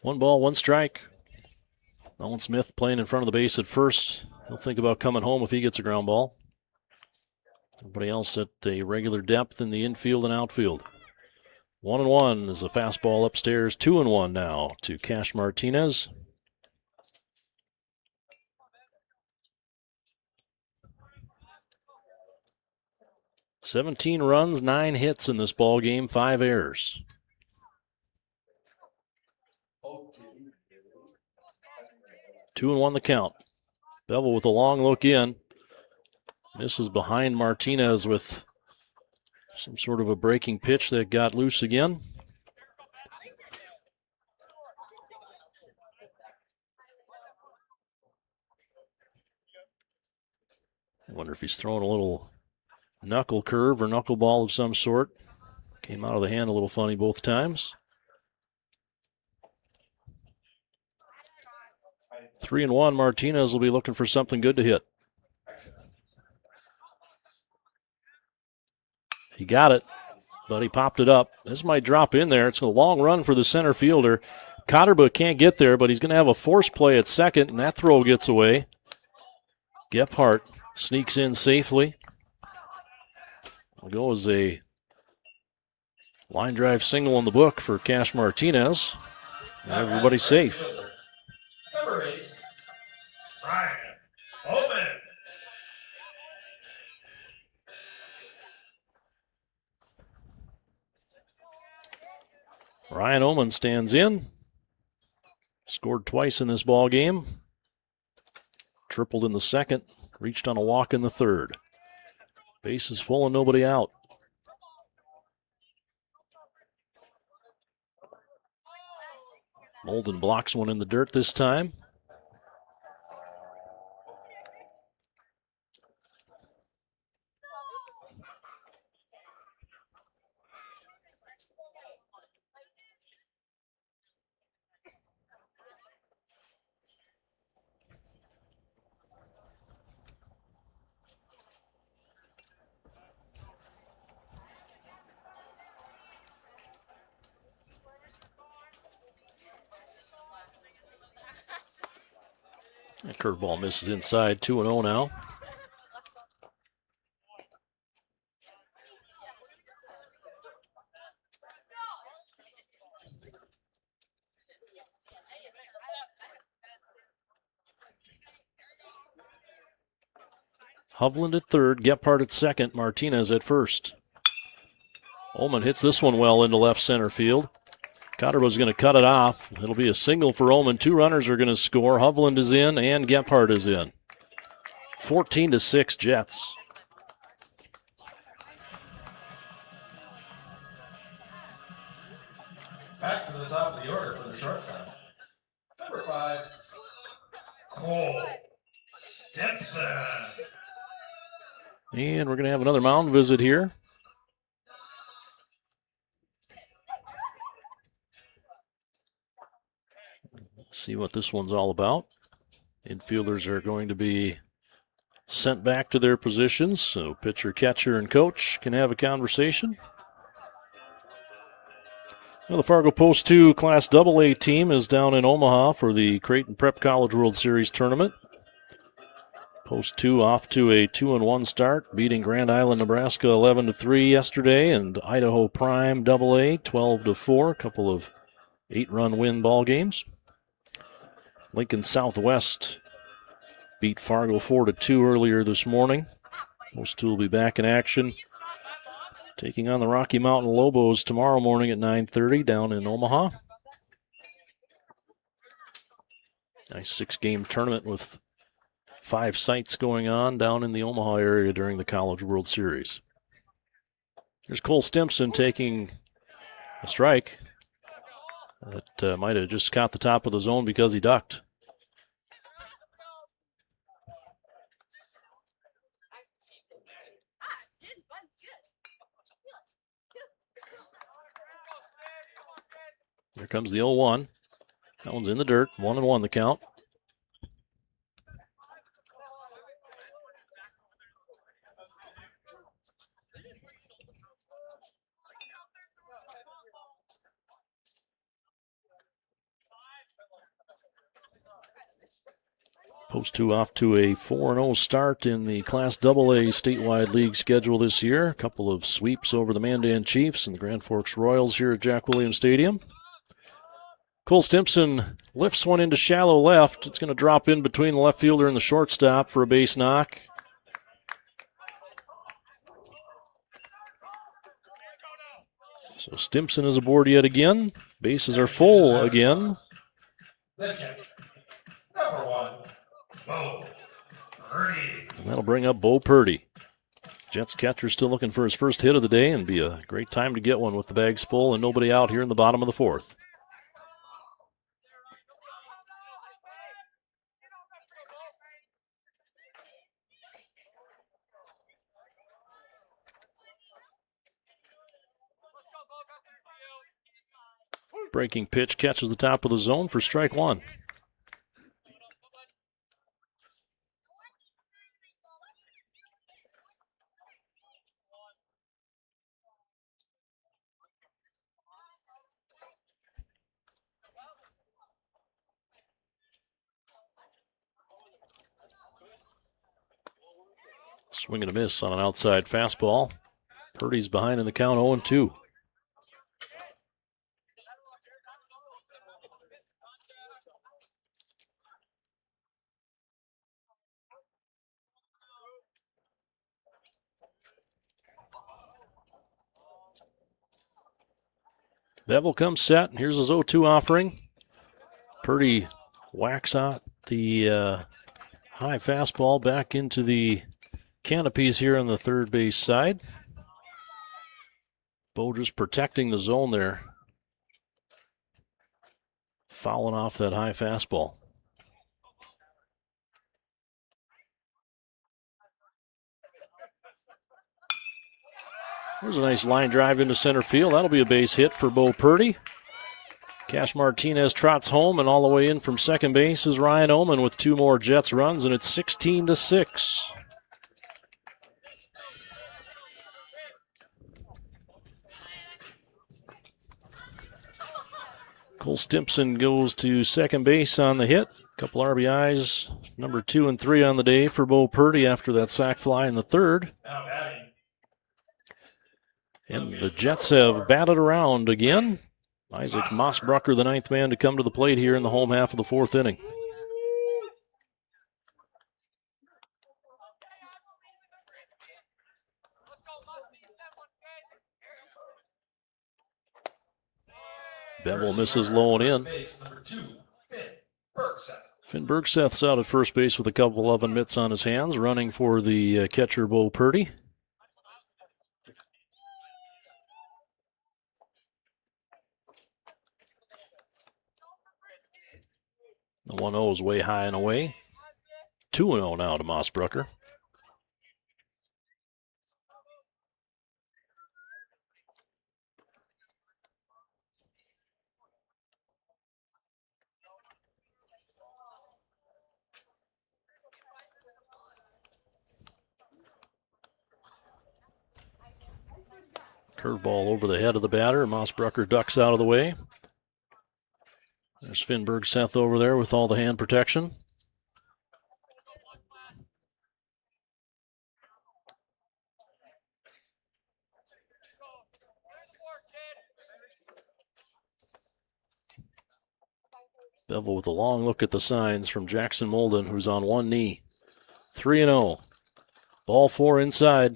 1 ball, 1 strike. Nolan Smith playing in front of the base at first. He'll think about coming home if he gets a ground ball. Everybody else at a regular depth in the infield and outfield. 1-1 is a fastball upstairs. 2-1 now to Cash Martinez. "17 runs, 9 hits in this ball game, 5 errors. 2-1 the count. Bevel with a long look in. Misses behind Martinez with some sort of a breaking pitch that got loose again. I wonder if he's throwing a little knuckle curve or knuckleball of some sort. Came out of the hand a little funny both times. 3-1, Martinez will be looking for something good to hit. He got it, but he popped it up. This might drop in there. It's a long run for the center fielder. Cotterba can't get there, but he's going to have a force play at second, and that throw gets away. Gephardt sneaks in safely. Will go as a line drive single in the book for Cash Martinez. And everybody's safe. Number 8, Ryan Bowman. Ryan Oman stands in. Scored twice in this ball game. Tripled in the second. Reached on a walk in the third. Base is full and nobody out. Molden blocks one in the dirt this time. That curveball misses inside. 2-0 now. Hovland at third, Gephardt at second, Martinez at first. Ullman hits this one well into left center field. Cotterbo's going to cut it off. It'll be a single for Ullman. 2 runners are going to score. Hovland is in and Gephardt is in. 14-6 Jets. Back to the top of the order for the shortstop. Number 5, Cole Stimson. And we're going to have another mound visit here. See what this one's all about. Infielders are going to be sent back to their positions, so pitcher, catcher, and coach can have a conversation. Well, the Fargo Post 2 Class AA team is down in Omaha for the Creighton Prep College World Series tournament. Post 2 off to a 2-1 start, beating Grand Island, Nebraska 11-3 yesterday, and Idaho Prime AA 12-4, a couple of 8-run win ball games. Lincoln Southwest beat Fargo 4-2 earlier this morning. Post 2 will be back in action, taking on the Rocky Mountain Lobos tomorrow morning at 9:30 down in Omaha. Nice 6-game tournament with 5 sites going on down in the Omaha area during the College World Series. Here's Cole Stimson taking a strike that might have just caught the top of the zone because he ducked. Here comes the 0-1. That one's in the dirt. 1-1 the count. Post 2 off to a 4-0 start in the Class AA statewide league schedule this year. A couple of sweeps over the Mandan Chiefs and the Grand Forks Royals here at Jack Williams Stadium. Cole Stimpson lifts one into shallow left. It's going to drop in between the left fielder and the shortstop for a base knock. So Stimpson is aboard yet again. Bases are full again. The catcher, number 1, Bo Purdy. And that'll bring up Bo Purdy. Jets catcher still looking for his first hit of the day, and be a great time to get one with the bags full and nobody out here in the bottom of the 4th. Breaking pitch catches the top of the zone for strike 1. Swing and a miss on an outside fastball. Purdy's behind in the count, 0-2. Bevel comes set, and here's his 0-2 offering. Purdy whacks out the high fastball back into the canopies here on the third base side. Bo just protecting the zone there. Fouling off that high fastball. There's a nice line drive into center field. That'll be a base hit for Bo Purdy. Cash Martinez trots home, and all the way in from second base is Ryan Oman with 2 more Jets runs, and it's 16-6. Cole Stimpson goes to second base on the hit. Couple RBIs, number 2 and 3 on the day for Bo Purdy after that sac fly in the 3rd. Now batting, And the Jets have batted around again. Isaac Mossbrucker, the 9th man to come to the plate here in the home half of the 4th inning. Bevel misses low and in. base, number 2, Finn Bergseth. Finn Bergseth's out at first base with a couple of mitts on his hands, running for the catcher Bo Purdy. The 1-0 is way high and away. 2-0 now to Mossbrucker. Curveball over the head of the batter. Mossbrucker ducks out of the way. There's Finn Bergseth over there with all the hand protection. Bevel with a long look at the signs from Jackson Molden, who's on one knee. 3-0. Ball 4 inside.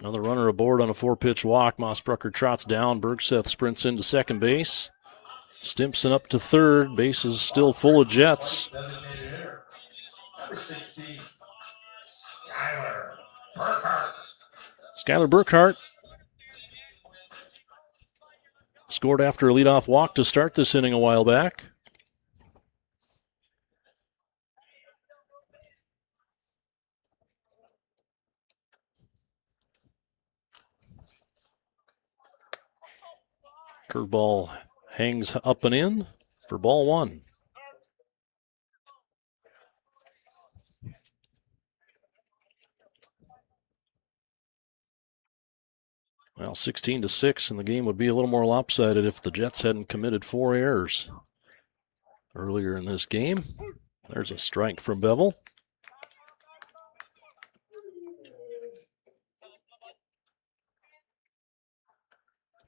Another runner aboard on a 4-pitch walk. Mossbrucker trots down. Bergseth sprints into second base. Stimpson up to third. Base is still full of Jets. Designated hitter, number 16, Skyler Burkhart. Skyler Burkhart scored after a leadoff walk to start this inning a while back. Curveball hangs up and in for ball 1. Well, 16-6, and the game would be a little more lopsided if the Jets hadn't committed 4 errors earlier in this game. There's a strike from Bevel.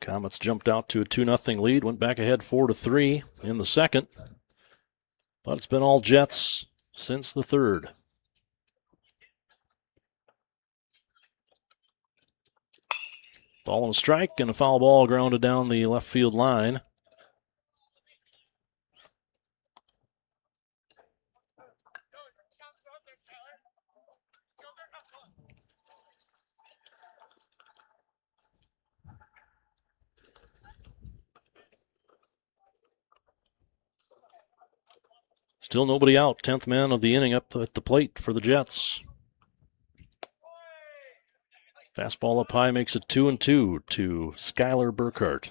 Comets jumped out to a 2-0 lead, went back ahead 4-3 in the second. But it's been all Jets since the third. Ball and a strike, and a foul ball grounded down the left field line. Still nobody out. 10th man of the inning up at the plate for the Jets. Fastball up high makes it 2-2 to Skylar Burkhart.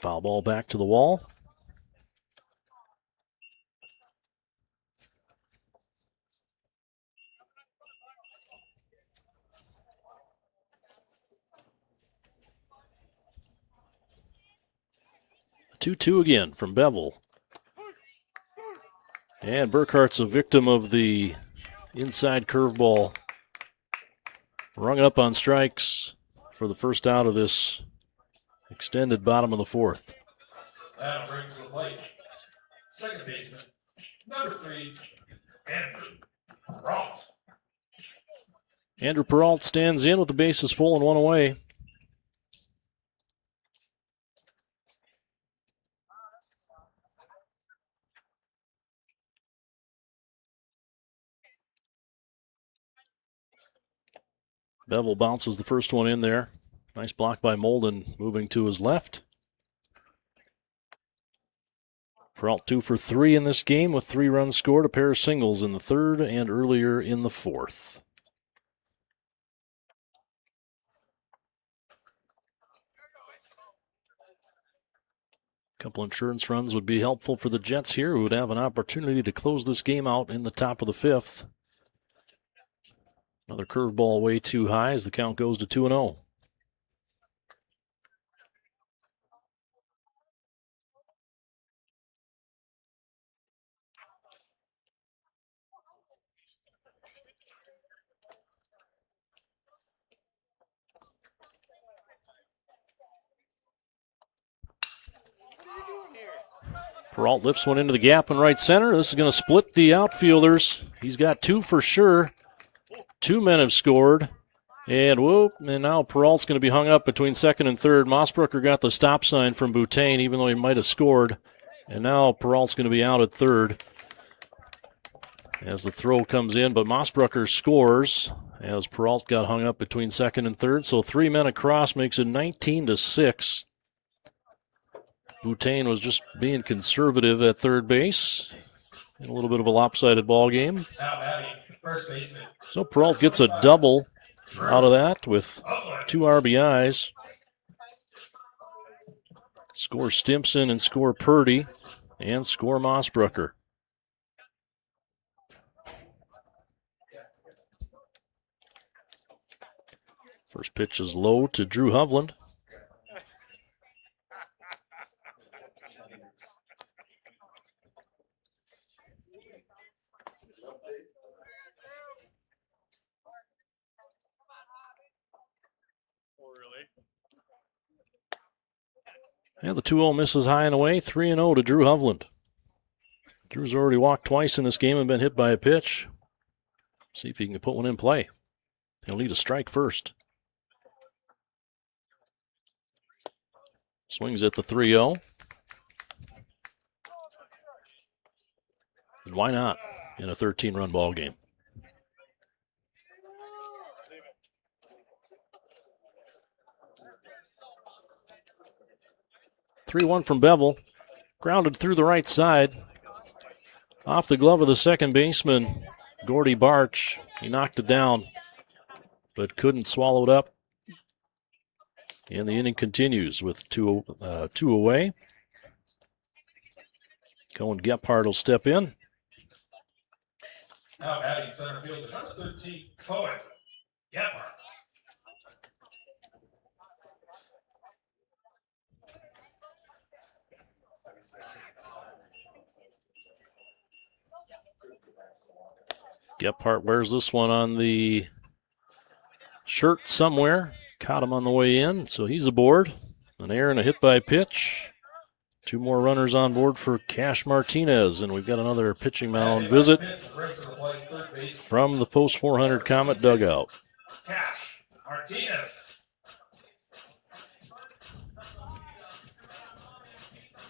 Foul ball back to the wall. Two again from Bevel. And Burkhart's a victim of the inside curveball. Rung up on strikes for the first out of this extended bottom of the fourth. That'll bring to the plate. Second baseman, number 3, Andrew Peralt. Andrew Peralt stands in with the bases full and one away. Bevel bounces the first one in there. Nice block by Molden, moving to his left. Peralt 2 for 3 in this game with 3 runs scored, a pair of singles in the third and earlier in the fourth. A couple insurance runs would be helpful for the Jets here, who would have an opportunity to close this game out in the top of the fifth. Another curveball way too high as the count goes to 2-0. Peralt lifts one into the gap in right center. This is going to split the outfielders. He's got 2 for sure. 2 men have scored. And whoop, and now Peralt's going to be hung up between second and third. Mossbrucker got the stop sign from Boutain, even though he might have scored. And now Peralt's going to be out at third as the throw comes in. But Mossbrucker scores as Peralt got hung up between second and third. So 3 men across makes it 19-6. Boutain was just being conservative at third base in a little bit of a lopsided ball game. Now batting, first baseman. So Peralt gets a double out of that with 2 RBIs. Score Stimson and score Purdy and score Mossbrucker. First pitch is low to Drew Hovland. And the 2-0 misses high and away. 3-0 to Drew Hovland. Drew's already walked twice in this game and been hit by a pitch. See if he can put one in play. He'll need a strike first. Swings at the 3-0. And why not in a 13-run ball game? Three-one from Bevel. Grounded through the right side. Off the glove of the second baseman, Gordy Barch. He knocked it down, but couldn't swallow it up. And the inning continues with two away. Cohen Gephardt will step in. Now batting center fielder, number 13, Cohen Gephardt. Gephardt wears this one on the shirt somewhere. Caught him on the way in, so he's aboard. An error and a hit by pitch. Two more runners on board for Cash Martinez, and we've got another pitching mound visit from the post 400 Comet dugout. Cash Martinez.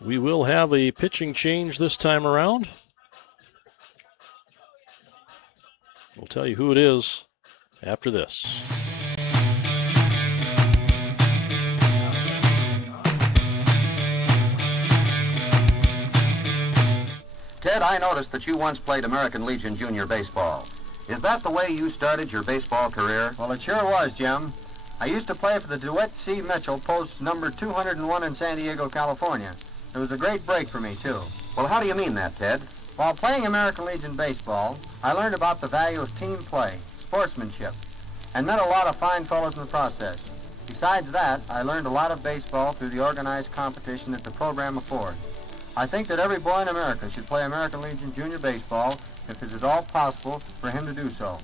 We will have a pitching change this time around. We'll tell you who it is after this. Ted, I noticed that you once played American Legion Junior Baseball. Is that the way you started your baseball career? Well, it sure was, Jim. I used to play for the DeWitt C. Mitchell, post number 201 in San Diego, California. It was a great break for me, too. Well, how do you mean that, Ted? While playing American Legion baseball, I learned about the value of team play, sportsmanship, and met a lot of fine fellows in the process. Besides that, I learned a lot of baseball through the organized competition that the program affords. I think that every boy in America should play American Legion Junior Baseball if it is at all possible for him to do so.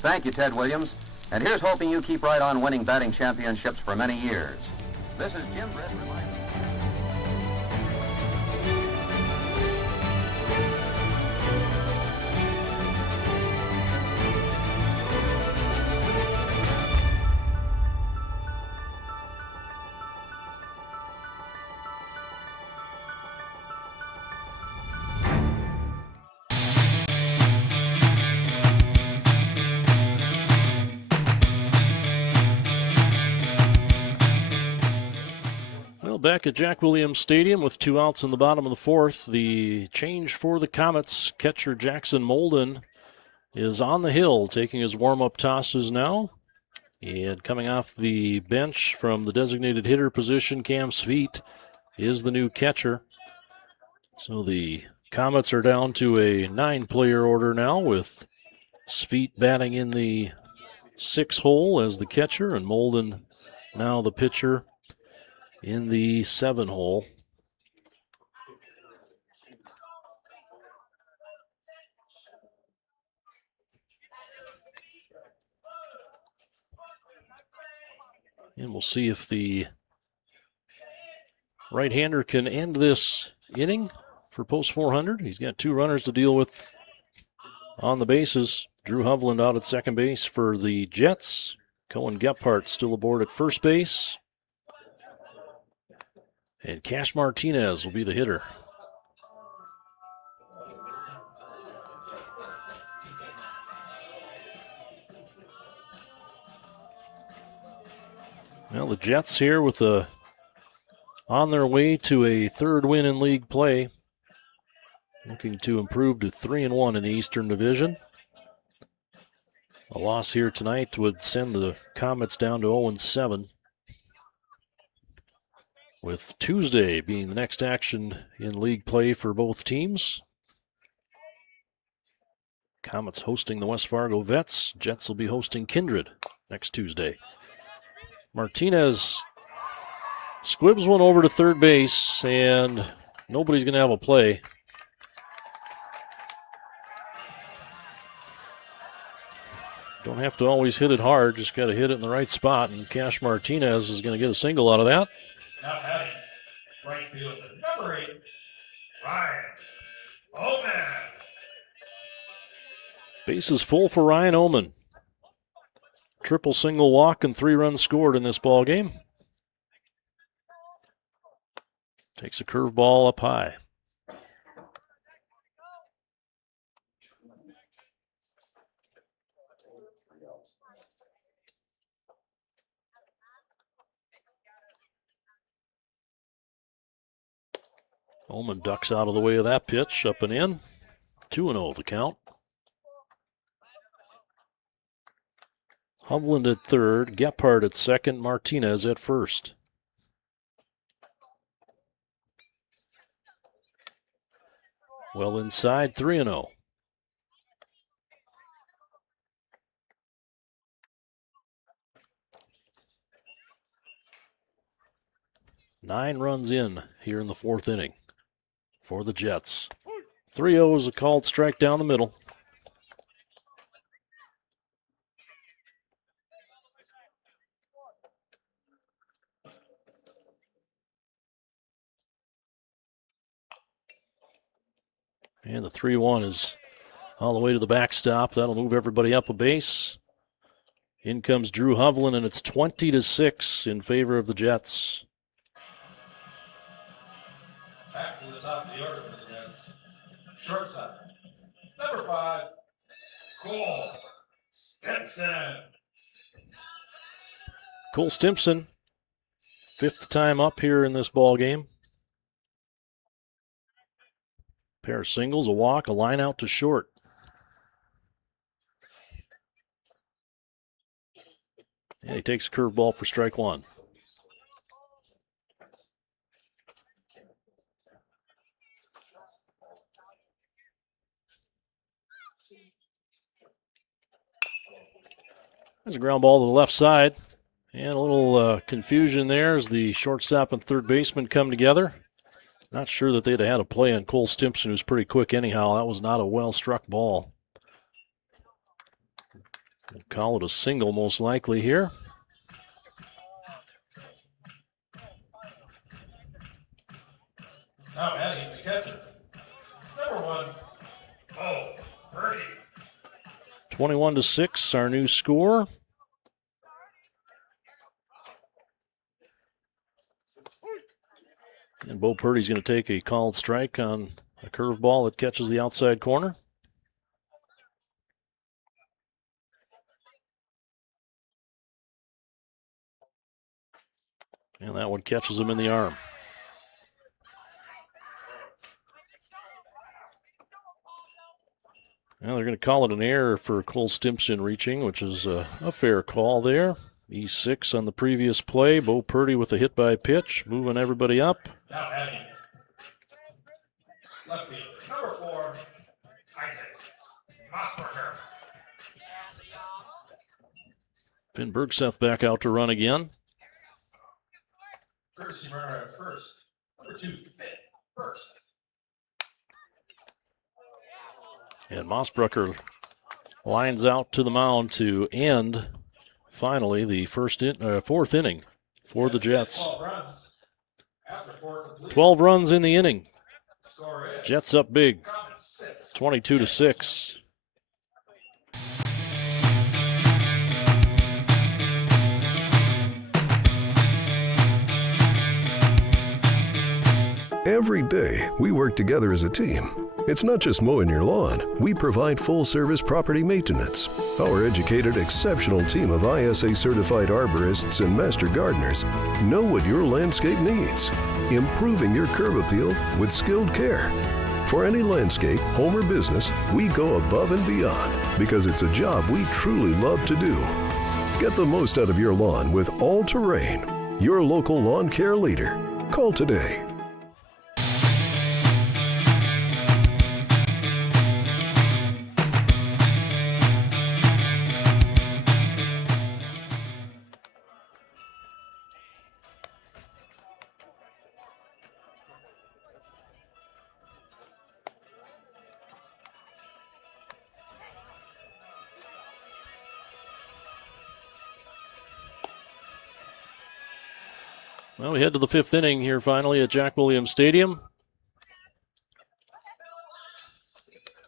Thank you, Ted Williams. And here's hoping you keep right on winning batting championships for many years. This is Jim Britt reminding you. Back at Jack Williams Stadium with 2 outs in the bottom of the 4th. The change for the Comets, catcher Jackson Molden is on the hill taking his warm-up tosses now. And coming off the bench from the designated hitter position, Cam Sweet is the new catcher. So the Comets are down to a 9-player order now with Sweet batting in the 6 hole as the catcher and Molden now the pitcher in the 7 hole. And we'll see if the right-hander can end this inning for post 400. He's got 2 runners to deal with on the bases. Drew Hovland out at second base for the Jets. Cohen Gephardt still aboard at first base. And Cash Martinez will be the hitter. Well, the Jets here with on their way to a 3rd win in league play. Looking to improve to 3-1 in the Eastern Division. A loss here tonight would send the Comets down to 0-7. With Tuesday being the next action in league play for both teams. Comets hosting the West Fargo Vets. Jets will be hosting Kindred next Tuesday. Martinez squibs one over to third base, and nobody's going to have a play. Don't have to always hit it hard, just got to hit it in the right spot, and Cash Martinez is going to get a single out of that. Now batting right fielder, number 8, Ryan Oman. Bases full for Ryan Oman. Triple single walk and 3 runs scored in this ball game. Takes a curveball up high. Oman ducks out of the way of that pitch, up and in. 2-0 the count. Hovland at third, Gephardt at second, Martinez at first. Well inside, 3-0. Nine runs in here in the fourth inning for the Jets. 3-0 is a called strike down the middle. And the 3-1 is all the way to the backstop. That'll move everybody up a base. In comes Drew Hovland, and it's 20-6 in favor of the Jets. Back to the top of the order for the Jets. Shortstop. Number 5, Cole Stimson. Cole Stimson, fifth time up here in this ball game. Pair of singles, a walk, a line out to short. And he takes a curveball for strike one. There's a ground ball to the left side. And a little confusion there as the shortstop and third baseman come together. Not sure that they'd have had a play on Cole Stimson, who's pretty quick anyhow. That was not a well-struck ball. We'll call it a single most likely here. Now batting the catcher. Number 1, Bo Purdy. 21-6, our new score. And Bo Purdy's going to take a called strike on a curveball that catches the outside corner. And that one catches him in the arm. Well, they're going to call it an error for Cole Stimson reaching, which is a fair call there. E6 on the previous play. Bo Purdy with a hit by pitch, moving everybody up. Now batting. Left field. Number 4, Isaac Mossberger. Finn Bergseth back out to run again. Courtesy runner at first. Number 2, Finn Bergseth. And Mossberger lines out to the mound to end, finally, the fourth inning for the Jets. 12 runs. After 4 complete. 12 runs in the inning. Score is Jets up big, Comets 6. 22-6. Every day, we work together as a team. It's not just mowing your lawn. We provide full-service property maintenance. Our educated, exceptional team of ISA-certified arborists and master gardeners know what your landscape needs, improving your curb appeal with skilled care. For any landscape, home or business, we go above and beyond because it's a job we truly love to do. Get the most out of your lawn with All Terrain, your local lawn care leader. Call today. Well, we head to the fifth inning here finally at Jack Williams Stadium.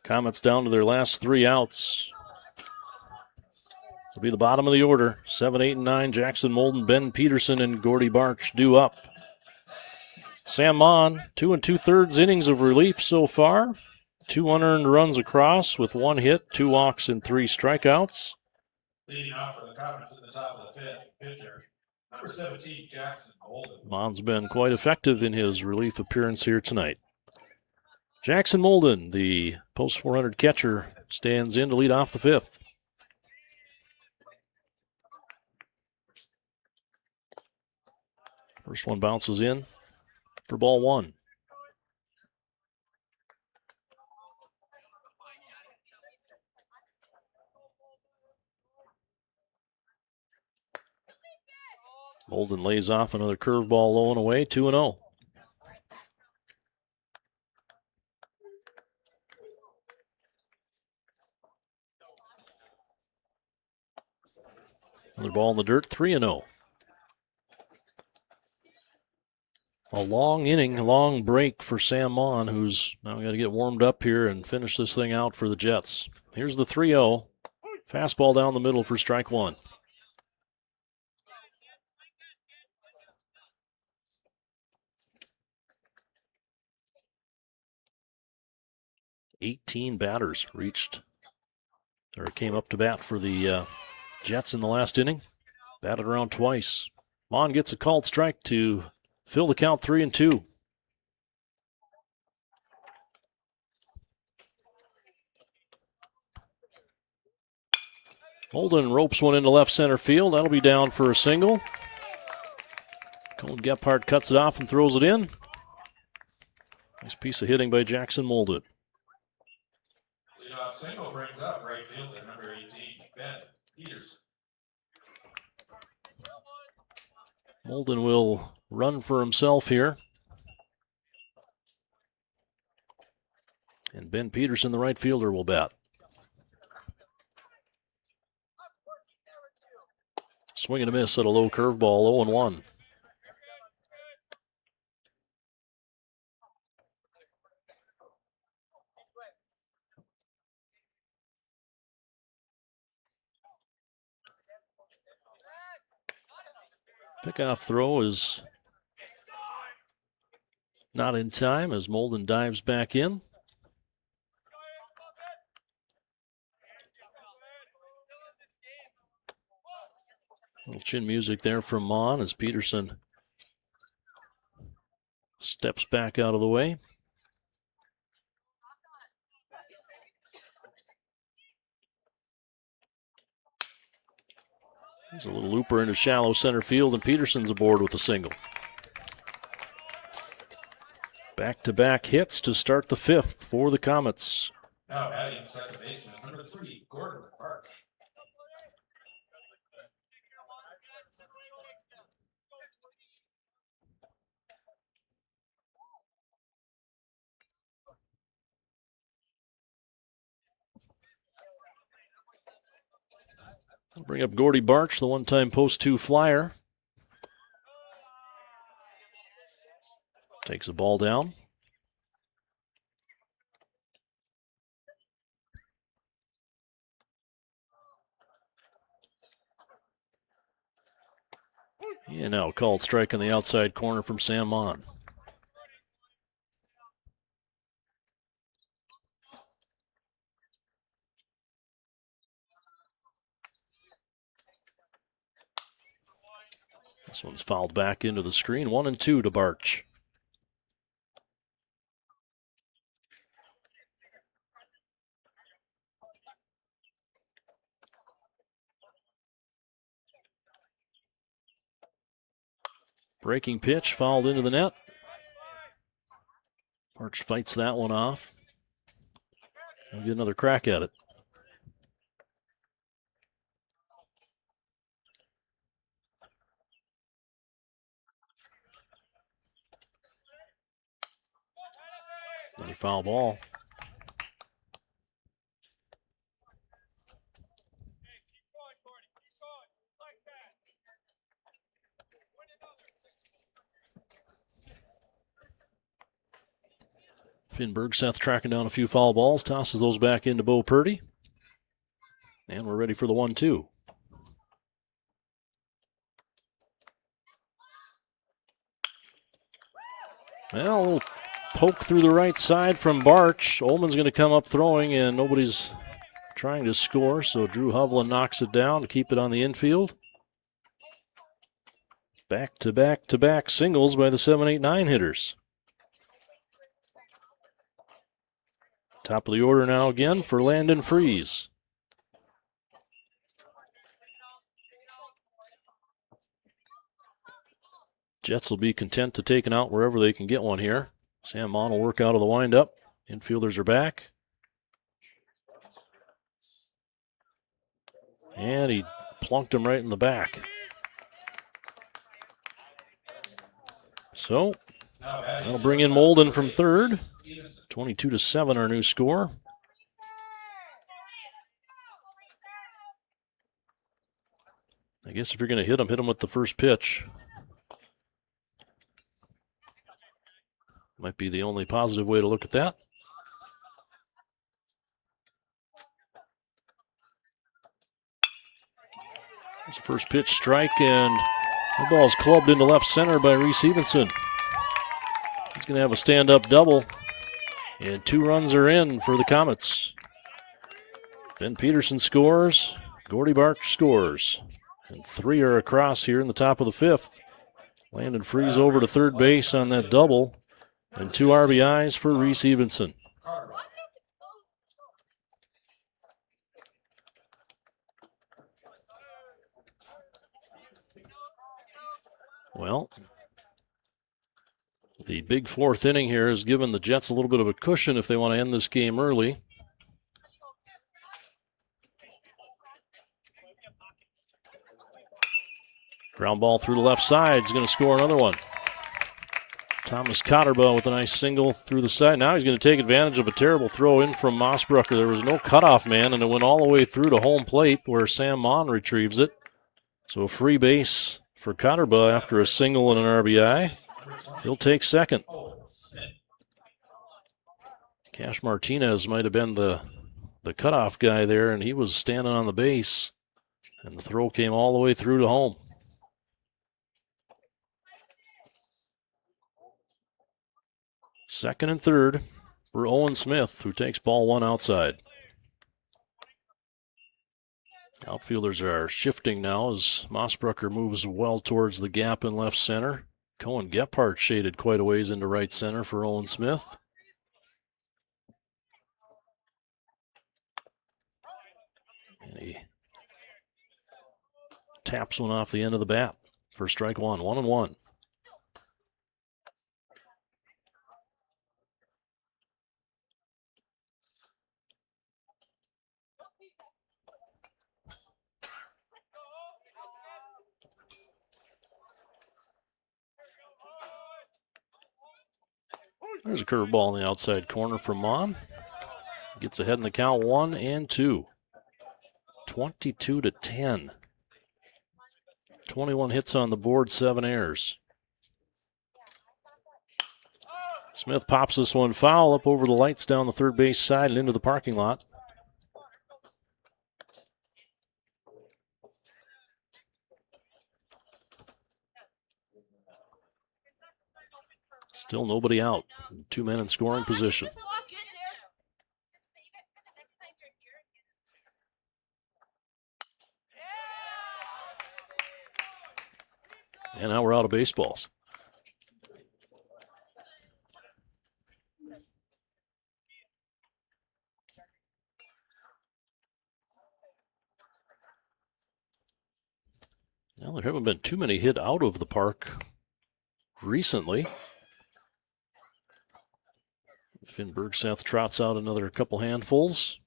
Comets down to their last 3 outs. It'll be the bottom of the order. 7, 8, and 9. Jackson Molden, Ben Peterson, and Gordy Barch due up. Sam Mon, 2 2/3 innings of relief so far. 2 unearned runs across with 1 hit, 2 walks, and 3 strikeouts. Leading off for the Comets at the top of the 5th, pitcher. Number 17, Jackson Molden. Mon's been quite effective in his relief appearance here tonight. Jackson Molden, the post 400 catcher, stands in to lead off the 5th. First one bounces in for ball one. Molden lays off another curveball low and away, 2-0. Another ball in the dirt, 3-0. A long inning, a long break for Sam Mon, who's now got to get warmed up here and finish this thing out for the Jets. Here's the 3-0. Fastball down the middle for strike one. $18 batters came up to bat for the Jets in the last inning. Batted around twice. Mon gets a called strike to fill the count, 3-2. Molden ropes one into left center field. That'll be down for a single. Colin Gephardt cuts it off and throws it in. Nice piece of hitting by Jackson Molden. Leadoff single brings up right fielder number 18, Ben Peterson. Molden will run for himself here. And Ben Peterson, the right fielder, will bat. Swing and a miss at a low curveball, 0-1. Pickoff throw is not in time as Molden dives back in. Little chin music there from Mon as Peterson steps back out of the way. There's a little looper into shallow center field, and Peterson's aboard with a single. Back-to-back hits to start the fifth for the Comets. Now adding second baseman number 3, Gordon Park. I'll bring up Gordy Barch, the one-time post 2 flyer. Takes the ball down. And now called strike on the outside corner from Sam Mon. This one's fouled back into the screen. 1-2 to Barch. Breaking pitch fouled into the net. Barch fights that one off. He'll get another crack at it. Another foul ball. Finn Bergseth tracking down a few foul balls, tosses those back into Bo Purdy. And we're ready for the 1-2. Well, a little poke through the right side from Barch. Ullman's going to come up throwing, and nobody's trying to score, so Drew Hovland knocks it down to keep it on the infield. Back-to-back-to-back singles by the 7-8-9 hitters. Top of the order now again for Landon Freeze. Jets will be content to take it out wherever they can get one here. Sam Mon will work out of the windup. Infielders are back. And he plunked him right in the back. So that'll bring in Molden from third. 22-7 our new score. I guess if you're going to hit him with the first pitch. Might be the only positive way to look at that. There's the first pitch, strike, and the ball's clubbed into left center by Reese Evenson. He's going to have a stand-up double, and 2 runs are in for the Comets. Ben Peterson scores, Gordy Barch scores, and 3 are across here in the top of the 5th. Landon Freeze over to third base on that double, and 2 RBIs for Reese Evenson. Well, the big 4th inning here has given the Jets a little bit of a cushion if they want to end this game early. Ground ball through the left side. He's going to score another one. Thomas Cotterbaugh with a nice single through the side. Now he's going to take advantage of a terrible throw in from Mossbrucker. There was no cutoff man, and it went all the way through to home plate where Sam Mon retrieves it. So a free base for Cotterbaugh after a single and an RBI. He'll take second. Cash Martinez might have been the cutoff guy there, and he was standing on the base, and the throw came all the way through to home. Second and third for Owen Smith, who takes ball 1 outside. Outfielders are shifting now as Mossbrucker moves well towards the gap in left center. Cohen Gephardt shaded quite a ways into right center for Owen Smith. And he taps one off the end of the bat for strike 1, 1-1. There's a curveball in the outside corner for Mon. Gets ahead in the count 1-2. 22-10. 21 hits on the board, 7 errors. Smith pops this one foul up over the lights down the third base side and into the parking lot. Still nobody out. 2 men in scoring position. And now we're out of baseballs. Well, there haven't been too many hit out of the park recently. Finn Bergseth trots out another couple handfuls.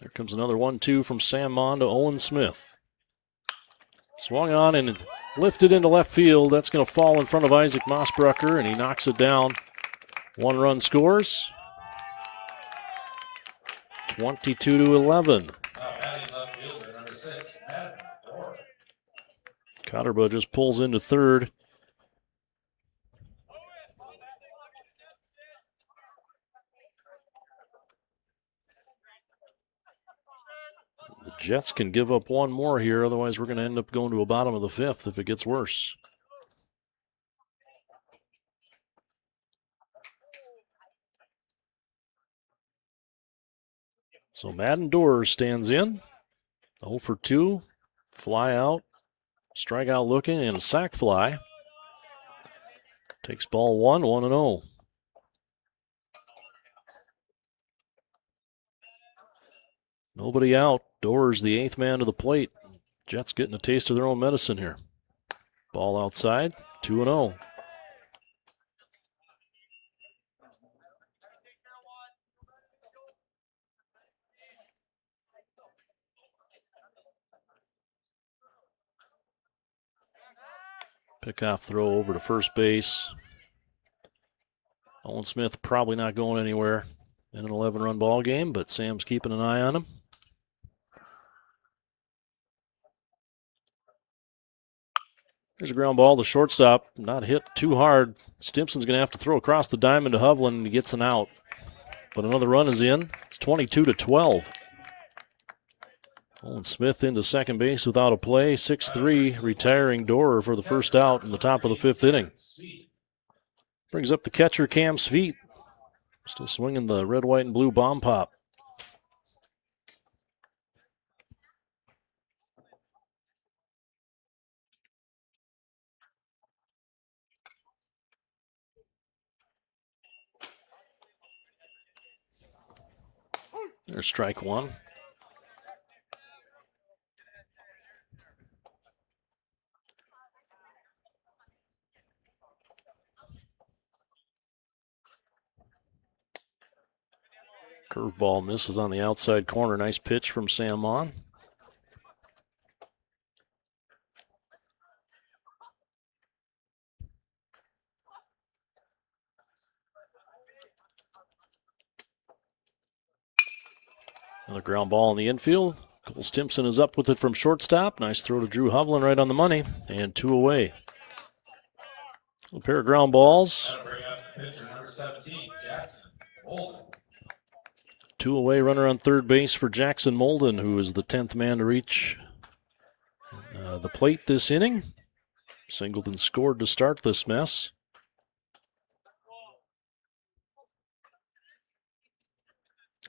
There comes another 1-2 from Sam Mon to Owen Smith. Swung on and lifted into left field. That's going to fall in front of Isaac Mossbrucker, and he knocks it down. 1 run scores. 22-11. Cotterbaugh just pulls into third. The Jets can give up 1 more here, otherwise we're going to end up going to a bottom of the 5th if it gets worse. So Madden Doors stands in. 0 for 2. Fly out. Strikeout looking and a sac fly. Takes ball 1, 1-0. Nobody out. Doors the 8th man to the plate. Jets getting a taste of their own medicine here. Ball outside, 2-0. Pickoff throw over to first base. Owen Smith probably not going anywhere in an 11-run ball game, but Sam's keeping an eye on him. Here's a ground ball to shortstop. Not hit too hard. Stimpson's going to have to throw across the diamond to Hovland, and he gets an out. But another run is in. It's 22-12. Owen Smith into second base without a play. 6-3, retiring Dorer for the first out in the top of the 5th inning. Brings up the catcher, Cam Sweet. Still swinging the red, white, and blue bomb pop. There's strike one. Curveball misses on the outside corner. Nice pitch from Sam Mon. Another ground ball in the infield. Cole Stimpson is up with it from shortstop. Nice throw to Drew Hovland right on the money. And 2 away. A pair of ground balls. Pitcher number 17, Jackson Molden. 2 away, runner on third base for Jackson Molden, who is the 10th man to reach the plate this inning. Singleton scored to start this mess.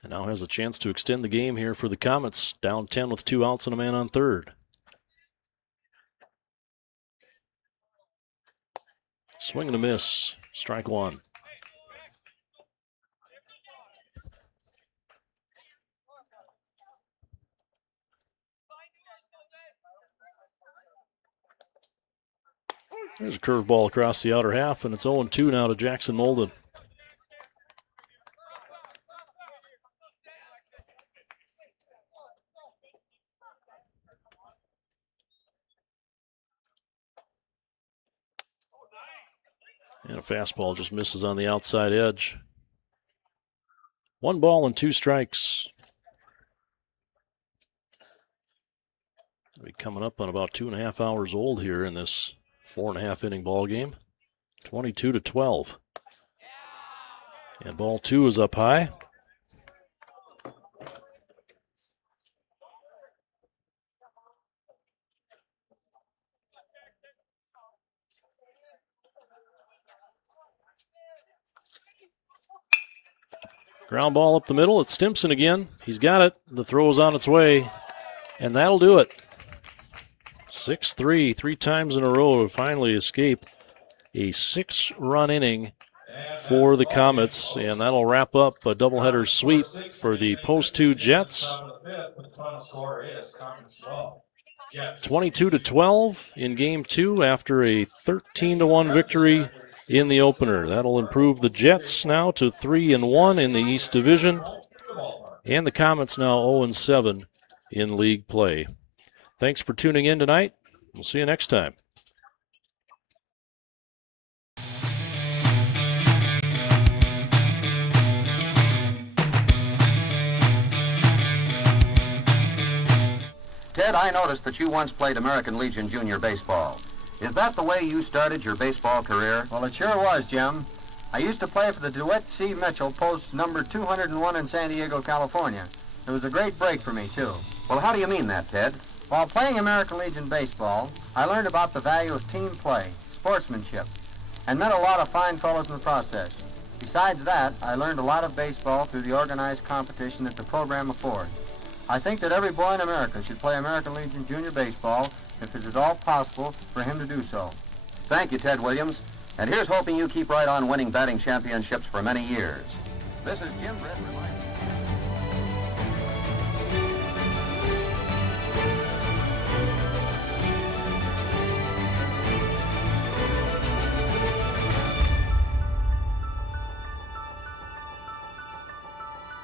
And now has a chance to extend the game here for the Comets. Down 10 with 2 outs and a man on third. Swing and a miss. Strike one. There's a curveball across the outer half, and it's 0-2 now to Jackson Molden. And a fastball just misses on the outside edge. 1 ball and 2 strikes. We'll be coming up on about 2.5 hours old here in this 4.5 inning ball game. 22-12. And ball 2 is up high. Ground ball up the middle. It's Stimpson again. He's got it. The throw is on its way. And that'll do it. 6-3, 3 times in a row to finally escape a 6-run inning for the Comets. And that'll wrap up a doubleheader sweep for the Post 2 Jets. 22-12 in Game 2 after a 13-1 victory in the opener. That'll improve the Jets now to 3-1 in the East Division. And the Comets now 0-7 in league play. Thanks for tuning in tonight. We'll see you next time. Ted, I noticed that you once played American Legion Junior Baseball. Is that the way you started your baseball career? Well, it sure was, Jim. I used to play for the DeWitt C. Mitchell, post number 201 in San Diego, California. It was a great break for me, too. Well, how do you mean that, Ted? While playing American Legion baseball, I learned about the value of team play, sportsmanship, and met a lot of fine fellows in the process. Besides that, I learned a lot of baseball through the organized competition that the program affords. I think that every boy in America should play American Legion Junior Baseball if it is at all possible for him to do so. Thank you, Ted Williams. And here's hoping you keep right on winning batting championships for many years. This is Jim Brett reminding